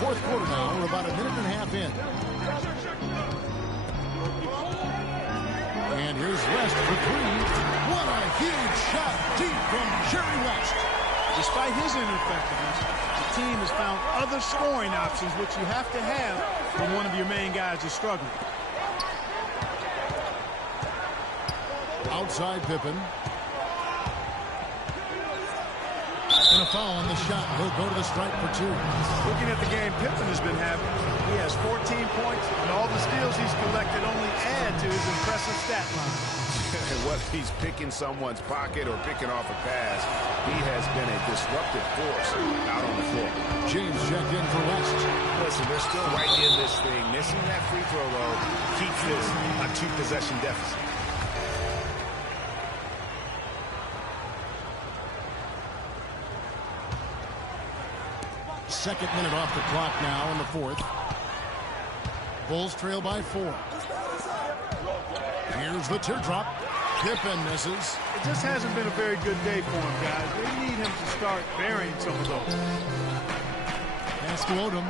4th quarter now. We're about a minute and a half in. And here's West for 3. What a huge shot deep from Jerry West. Despite his ineffectiveness, the team has found other scoring options, which you have to have when one of your main guys is struggling. Outside Pippen. And a foul on the shot. He'll go to the stripe for 2. Looking at the game Pippen has been having, he has 14 points, and all the steals he's collected only add to his impressive stat line. Whether he's picking someone's pocket or picking off a pass, he has been a disruptive force out on the floor. James checked in for West. Listen, they're still right in this thing. Missing that free throw, though, keeps this a 2-possession deficit. Second minute off the clock now in the 4th. Bulls trail by 4. Here's the teardrop. Pippen misses. It just hasn't been a very good day for him, guys. They need him to start burying some of those. Pass to Odom.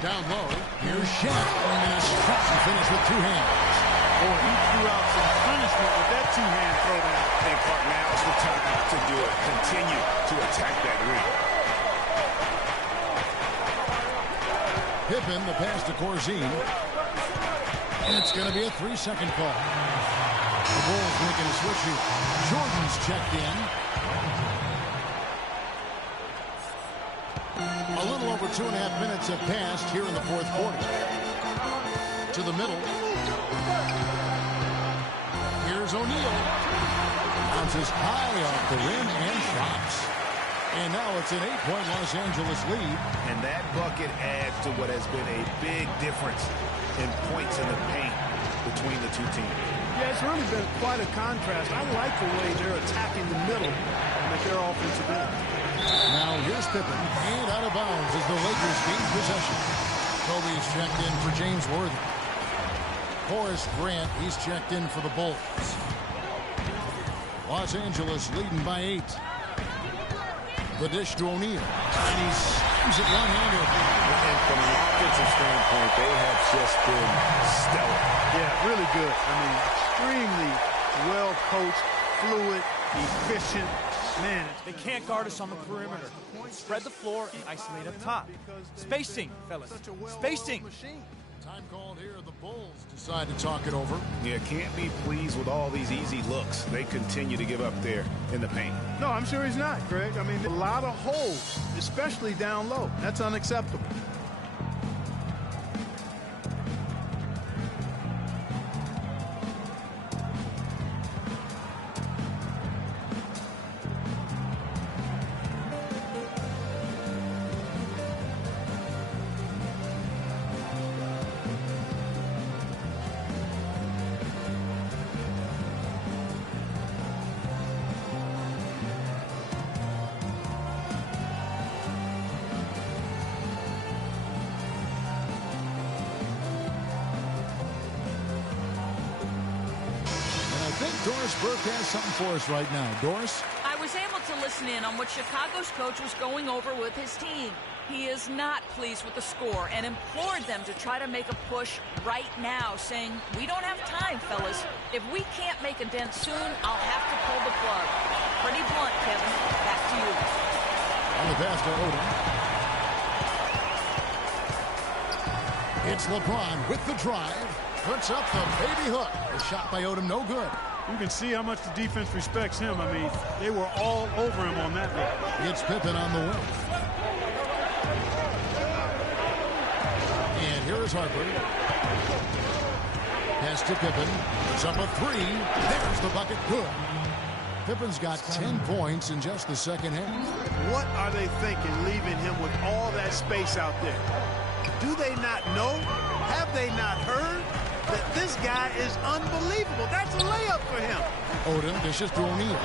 Down low. Here's Shaq. And a strong finish with 2 hands. Boy, he threw out some punishment with that 2-hand throwdown. I think Clark, now is the time to do it. Continue to attack that rim. Pippen, the pass to Corzine. And it's going to be a 3-second call. The Bulls making a switch here. Jordan's checked in. A little over 2.5 minutes have passed here in the 4th quarter. To the middle. Here's O'Neal. Bounces high off the rim and drops. And now it's an 8-point Los Angeles lead. And that bucket adds to what has been a big difference in points in the paint between the 2 teams. Yeah, it's really been quite a contrast. I like the way they're attacking the middle with their offensive end. Now here's Pippen, and out of bounds as the Lakers gain possession. Kobe's checked in for James Worthy. Horace Grant, he's checked in for the Bulls. Los Angeles leading by 8. The dish to O'Neal. And he slams it one-handed. And from an offensive standpoint, they have just been stellar. Yeah, really good. I mean, extremely well coached, fluid, efficient. Man, They can't guard us on the perimeter. Spread the floor and isolate up top. Spacing, fellas. Spacing. Time called here. The Bulls decide to talk it over. Yeah, can't be pleased with all these easy looks they continue to give up there in the paint. no, I'm sure he's not, Greg. I mean, a lot of holes, especially down low. That's unacceptable. Doris Burke has something for us right now. Doris? I was able to listen in on what Chicago's coach was going over with his team. He is not pleased with the score and implored them to try to make a push right now, saying, we don't have time, fellas. If we can't make a dent soon, I'll have to pull the plug. Pretty blunt, Kevin. Back to you. On the pass to Odom. It's LeBron with the drive. Puts up the baby hook. The shot by Odom, no good. You can see how much the defense respects him. I mean, they were all over him on that one. It's Pippen on the wing. And here is Harper. Pass to Pippen. It's up a three. There's the bucket. Good. Pippen's got 10 points in just the second half. What are they thinking leaving him with all that space out there? Do they not know? Have they not heard that this guy is unbelievable? That's a layup for him. Odom dishes to O'Neal.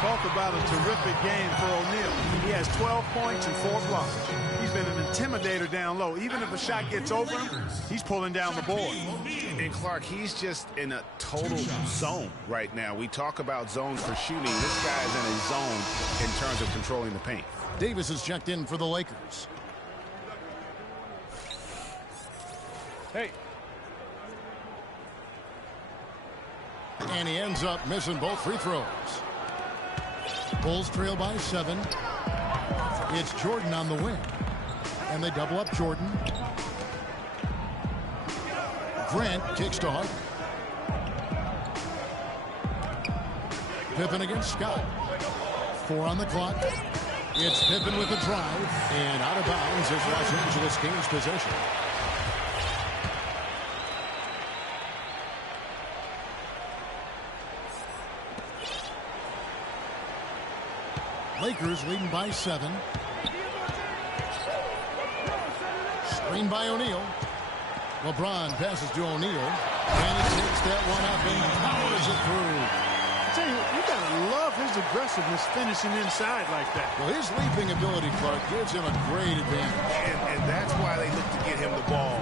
Talk about a terrific game for O'Neal. He has 12 points and 4 blocks. He's been an intimidator down low. Even if a shot gets over him, he's pulling down the board. And Clark, he's just in a total zone right now. We talk about zones for shooting. This guy is in a zone in terms of controlling the paint. Davis is checked in for the Lakers. Hey. And he ends up missing both free throws. Bulls trail by 7. It's Jordan on the wing. And they double up Jordan. Grant kicks to Harper. Pippen against Scott. 4 on the clock. It's Pippen with the drive. And out of bounds is Los Angeles Kings possession. Lakers leading by 7. Screen by O'Neal. LeBron passes to O'Neal. And he takes that one up and powers it through. I tell you gotta love his aggressiveness finishing inside like that. Well, his leaping ability, Clark, gives him a great advantage. And that's why they look to get him the ball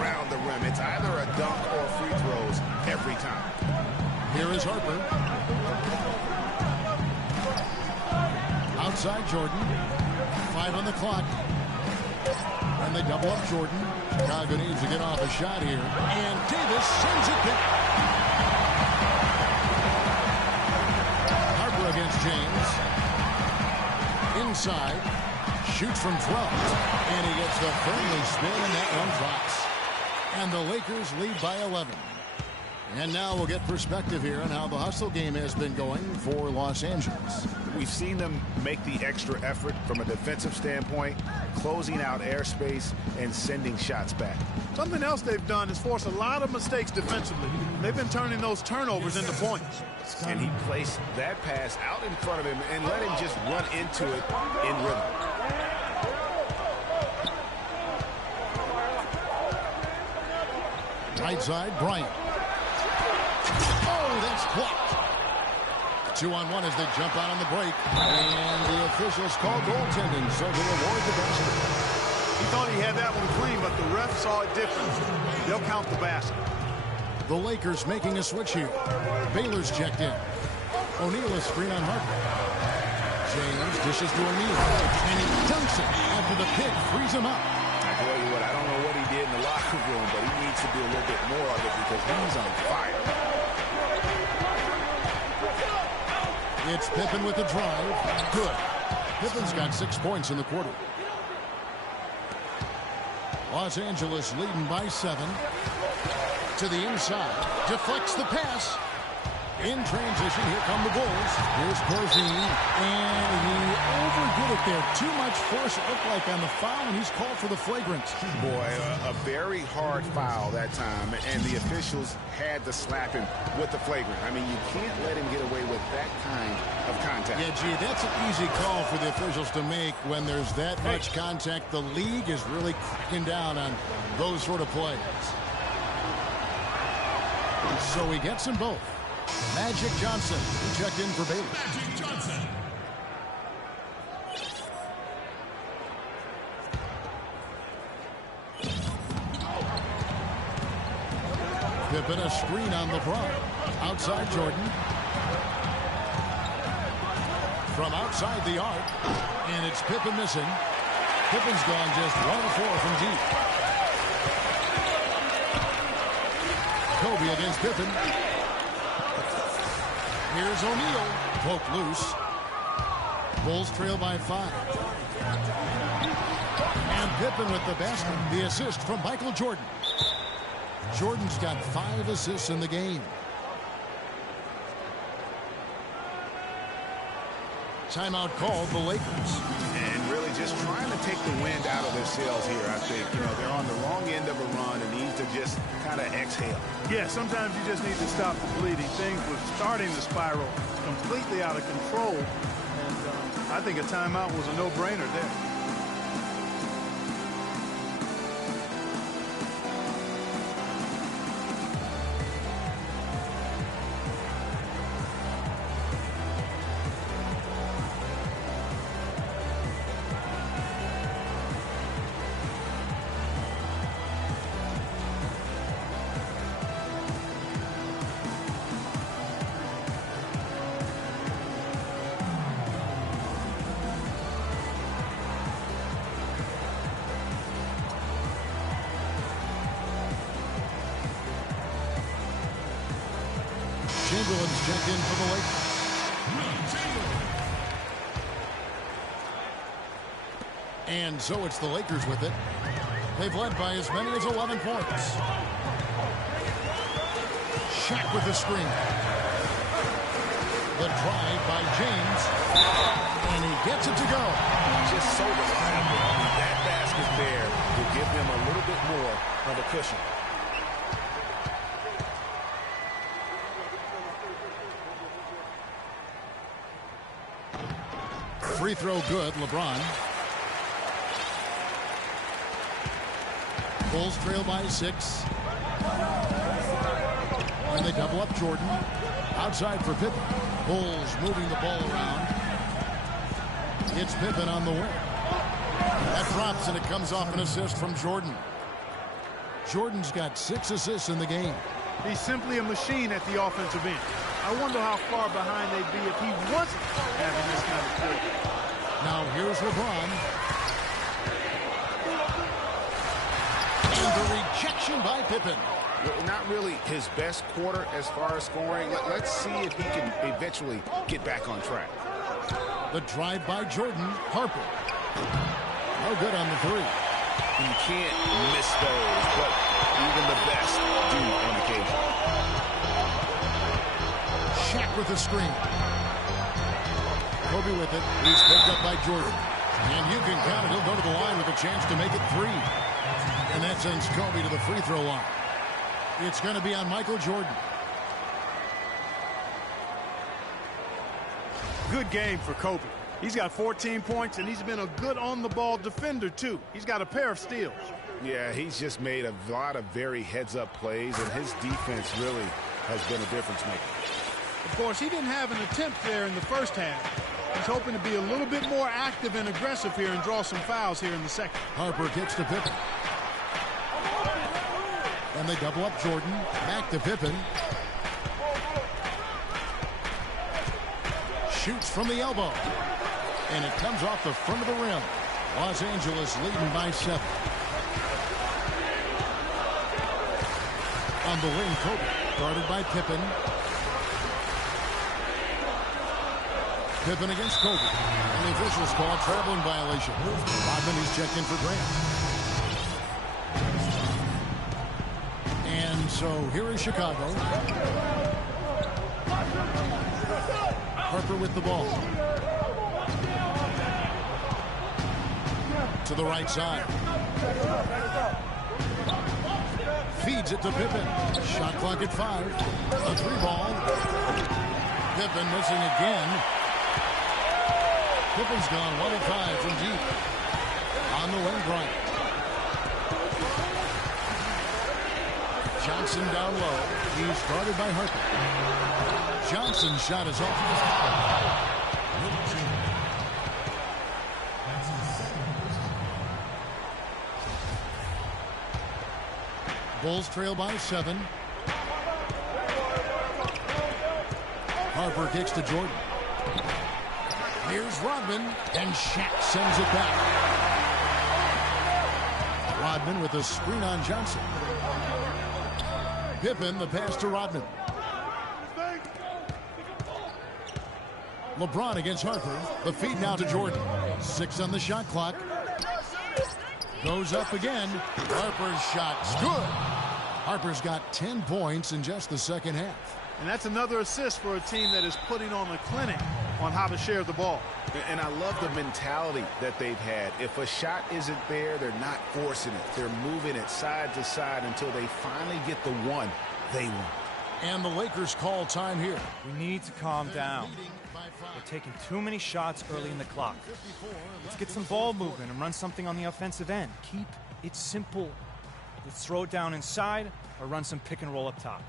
around the rim. It's either a dunk or free throws every time. Here is Harper. Outside Jordan. 5 on the clock. And they double up Jordan. Chicago needs to get off a shot here. And Davis sends it back. Harper against James. Inside. Shoots from 12. And he gets the friendly spin, and that one drops. And the Lakers lead by 11. And now we'll get perspective here on how the hustle game has been going for Los Angeles. We've seen them make the extra effort from a defensive standpoint, closing out airspace and sending shots back. Something else they've done is force a lot of mistakes defensively. They've been turning those turnovers into points. And he placed that pass out in front of him and let him just run into it in rhythm. Right side, Bryant. Oh, that's blocked. 2-on-1 as they jump out on the break. And the officials call goaltending, so they avoid the basket. He thought he had that one clean, but the ref saw it different. They'll count the basket. The Lakers making a switch here. Baylor's checked in. O'Neal is screen on Harper. James dishes to O'Neal, and he dunks it after the pick frees him up. I tell you what, I don't know what he did in the locker room, but he needs to do a little bit more of it because he's on fire. It's Pippen with the drive. Good. Pippen's got 6 points in the quarter. Los Angeles leading by 7. To the inside. Deflects the pass. In transition, here come the Bulls. Here's Corzine, and he overdid it there. Too much force, it looked like, on the foul, and he's called for the flagrant. Boy, a very hard foul that time, and the officials had to slap him with the flagrant. I mean, you can't let him get away with that kind of contact. Yeah, gee, that's an easy call for the officials to make when there's that much contact. The league is really cracking down on those sort of plays. So he gets them both. Magic Johnson, who checked in for Bailey. Magic Johnson. Pippen a screen on LeBron. Outside Jordan. From outside the arc. And it's Pippen missing. Pippen's gone just 1 of 4 from deep. Kobe against Pippen. Here's O'Neal. Poked loose. Bulls trail by 5. And Pippen with the basket. The assist from Michael Jordan. Jordan's got 5 assists in the game. Timeout called the Lakers. And really just trying to take the wind out of their sails here, I think. You know, they're on the wrong end of a run and need to just kind of exhale. Yeah, sometimes you just need to stop the bleeding. Things were starting to spiral completely out of control. And I think a timeout was a no-brainer there. Chamberlain's checked in for the Lakers. And so it's the Lakers with it. They've led by as many as 11 points. Shaq with the screen. The drive by James. And he gets it to go. Just so reliable. I mean, that basket there will give them a little bit more of a cushion. Free throw good, LeBron. Bulls trail by 6. And they double up Jordan. Outside for Pippen. Bulls moving the ball around. It's Pippen on the wing. That drops and it comes off an assist from Jordan. Jordan's got 6 assists in the game. He's simply a machine at the offensive end. I wonder how far behind they'd be if he wasn't having this kind of play. Now here's LeBron. And the rejection by Pippen. Not really his best quarter as far as scoring. Let's see if he can eventually get back on track. The drive by Jordan. Harper. No good on the 3. You can't miss those, but even the best do on occasion. Shaq with the screen. Kobe with it. He's picked up by Jordan. And you can count it. He'll go to the line with a chance to make it 3. And that sends Kobe to the free throw line. It's going to be on Michael Jordan. Good game for Kobe. He's got 14 points, and he's been a good on-the-ball defender, too. He's got a pair of steals. Yeah, he's just made a lot of very heads-up plays, and his defense really has been a difference maker. Of course, he didn't have an attempt there in the first half. He's hoping to be a little bit more active and aggressive here and draw some fouls here in the second. Harper kicks to Pippen. And they double up Jordan. Back to Pippen. Shoots from the elbow. And it comes off the front of the rim. Los Angeles leading by 7. On the wing, Kobe. Guarded by Pippen. Pippen against Kobe. And the officials call a traveling violation. Rodman, he's checked in for Grant. And so here is Chicago. Harper with the ball. To the right side. Feeds it to Pippen. Shot clock at 5. A 3-ball. Pippen missing again. Pippen's gone 1 of 5 from deep. On the wing, Bryant. Johnson down low. He's guarded by Harper. Johnson's shot is off. Bulls trail by 7. Harper kicks to Jordan. Here's Rodman, and Shaq sends it back. Rodman with a screen on Johnson. Pippen, the pass to Rodman. LeBron against Harper. The feed now to Jordan. 6 on the shot clock. Goes up again. Harper's shot's good. Harper's got 10 points in just the second half. And that's another assist for a team that is putting on a clinic on how to share the ball. And I love the mentality that they've had. If a shot isn't there, they're not forcing it. They're moving it side to side until they finally get the one they want. And the Lakers call time here. We need to calm down. We're taking too many shots early in the clock. Let's get some ball movement and run something on the offensive end. Keep it simple. Let's throw it down inside or run some pick and roll up top.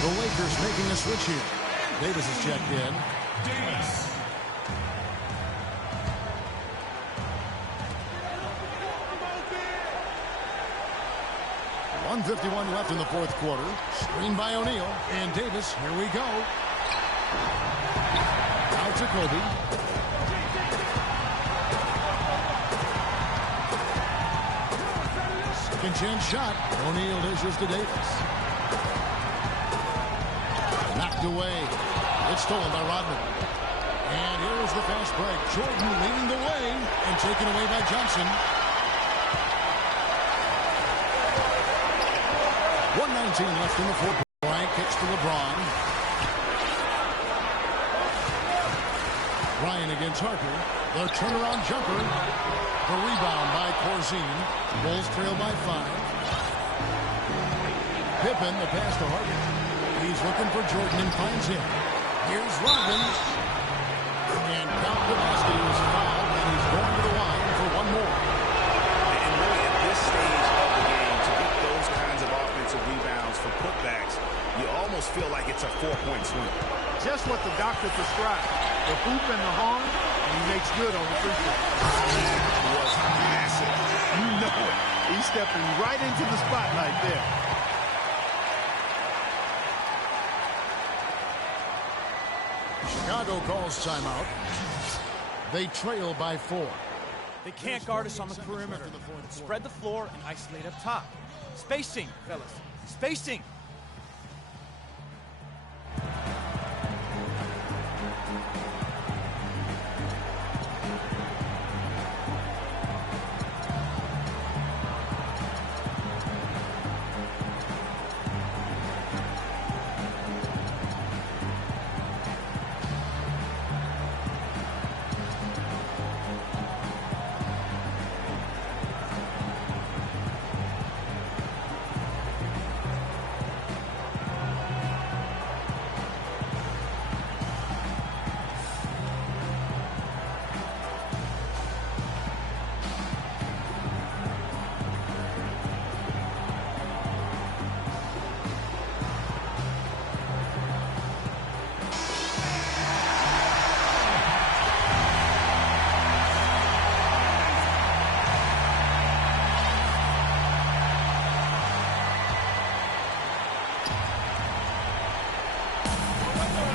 The Lakers making a switch here. Davis is checked in. Davis. 1:51 left in the fourth quarter. Screen by O'Neal. And Davis, here we go. Out to Kobe. Second chance shot. O'Neal dishes to Davis. Knocked away. It's stolen by Rodman. And here's the fast break. Jordan leading the way and taken away by Johnson. 1:19 left in the fourth. Bryant kicks to LeBron. Ryan against Harper. The turnaround jumper. The rebound by Corzine. Bulls trail by 5. Pippen, the pass to Harper. He's looking for Jordan and finds him. Here's Rodman. And Count Kowalski is fouled, and he's going to the line for one more. And really at this stage of the game, to get those kinds of offensive rebounds for putbacks, you almost feel like it's a 4-point swing. Just what the doctor prescribed. The hoop and the horn, and he makes good on the free throw. That was massive. You know it. He's stepping right into the spotlight there. Chicago calls timeout. They trail by 4. They can't guard us on the perimeter. Spread the floor and isolate up top. Spacing, fellas. Spacing.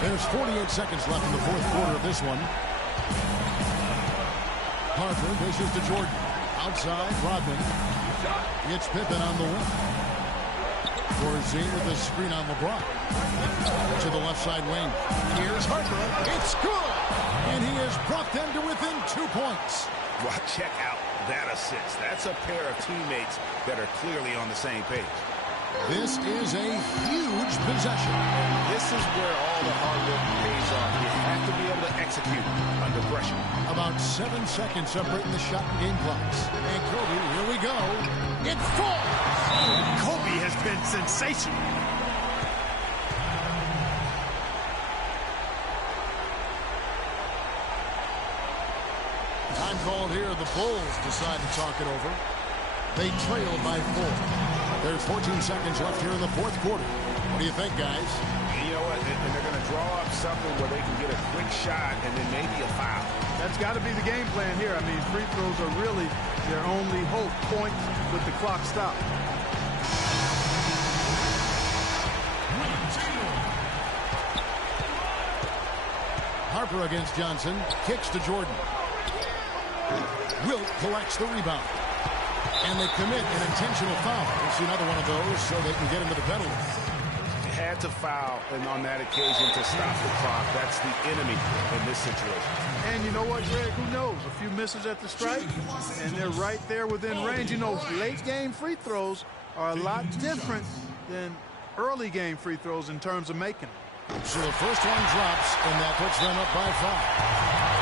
There's 48 seconds left in the fourth quarter of this one. Harper dishes to Jordan. Outside, Rodman. It's Pippen on the wing. Corzine with a screen on LeBron. To the left side wing. Here's Harper. It's good! And he has brought them to within 2 points. Well, check out that assist. That's a pair of teammates that are clearly on the same page. This is a huge possession. This is where all the hard work pays off. You have to be able to execute under pressure. About 7 seconds separating the shot and game clocks. And Kobe, here we go. It falls! Kobe has been sensational. Time called here. The Bulls decide to talk it over. They trail by 4. There's 14 seconds left here in the fourth quarter. What do you think, guys? You know what? And they're going to draw up something where they can get a quick shot and then maybe a foul. That's got to be the game plan here. I mean, free throws are really their only hope. Points with the clock stopped. Harper against Johnson. Kicks to Jordan. Wilt collects the rebound. And they commit an intentional foul. We'll see another one of those so they can get into the penalty. Had to foul and on that occasion to stop the clock. That's the enemy in this situation. And you know what, Greg? Who knows? A few misses at the stripe, and they're right there within range. You know, late-game free throws are a lot different than early-game free throws in terms of making them. So the first one drops, and that puts them up by 5.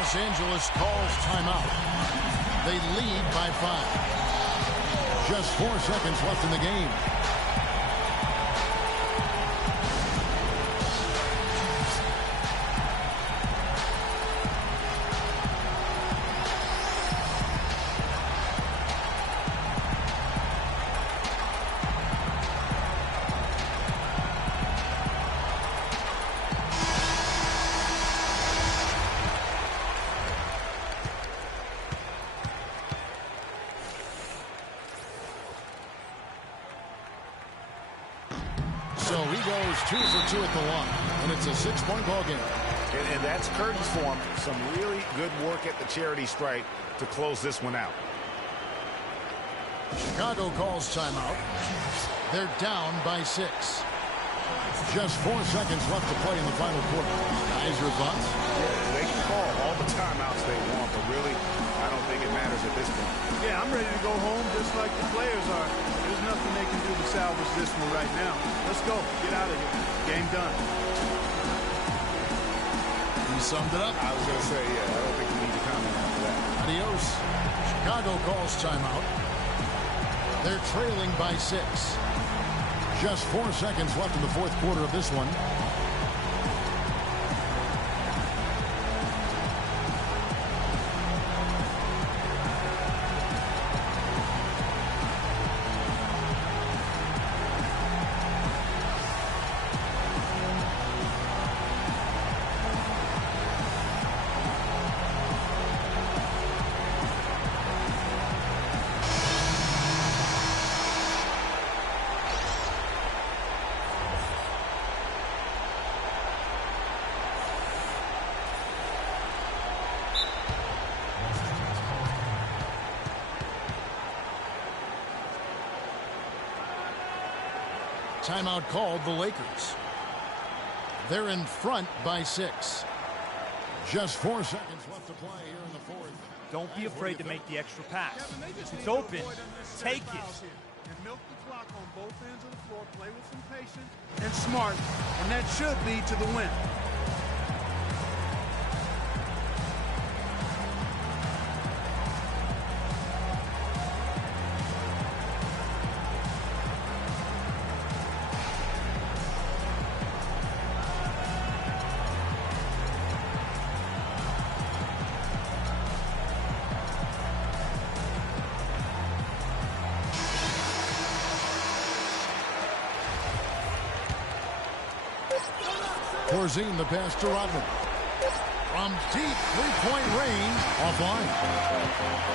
Los Angeles calls timeout. They lead by 5. Just 4 seconds left in the game. So he goes 2 for 2 at the line, and it's a 6-point ball game. And that's curtains for him. Some really good work at the charity stripe to close this one out. Chicago calls timeout. They're down by 6. Just 4 seconds left to play in the final quarter. Guys, your thoughts? Yeah, they can call all the timeouts they want, but really, I don't think it matters at this point. Yeah, I'm ready to go home just like the players are. There's nothing they can do to salvage this one right now. Let's go. Get out of here. Game done. He summed it up. I was going to say, yeah, I don't think we need to comment after that. Adios. Chicago calls timeout. They're trailing by 6. Just 4 seconds left in the fourth quarter of this one. Timeout called the Lakers. They're in front by 6. Just 4 seconds left to play here in the fourth. Don't be afraid to make the extra pass. It's open. Take it. And milk the clock on both ends of the floor. Play with some patience and smart, and that should lead to the win. Corzine, the pass to Rodman. From from deep three-point range offline.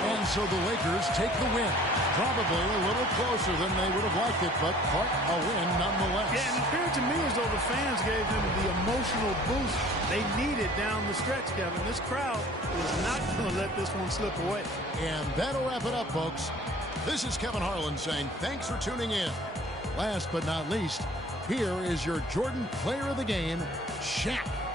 And so the Lakers take the win. Probably a little closer than they would have liked it, but quite a win nonetheless. Yeah, and it appeared to me as though the fans gave them the emotional boost they needed down the stretch, Kevin. This crowd is not going to let this one slip away. And that'll wrap it up, folks. This is Kevin Harlan saying thanks for tuning in. Last but not least, here is your Jordan Player of the Game, Shaq.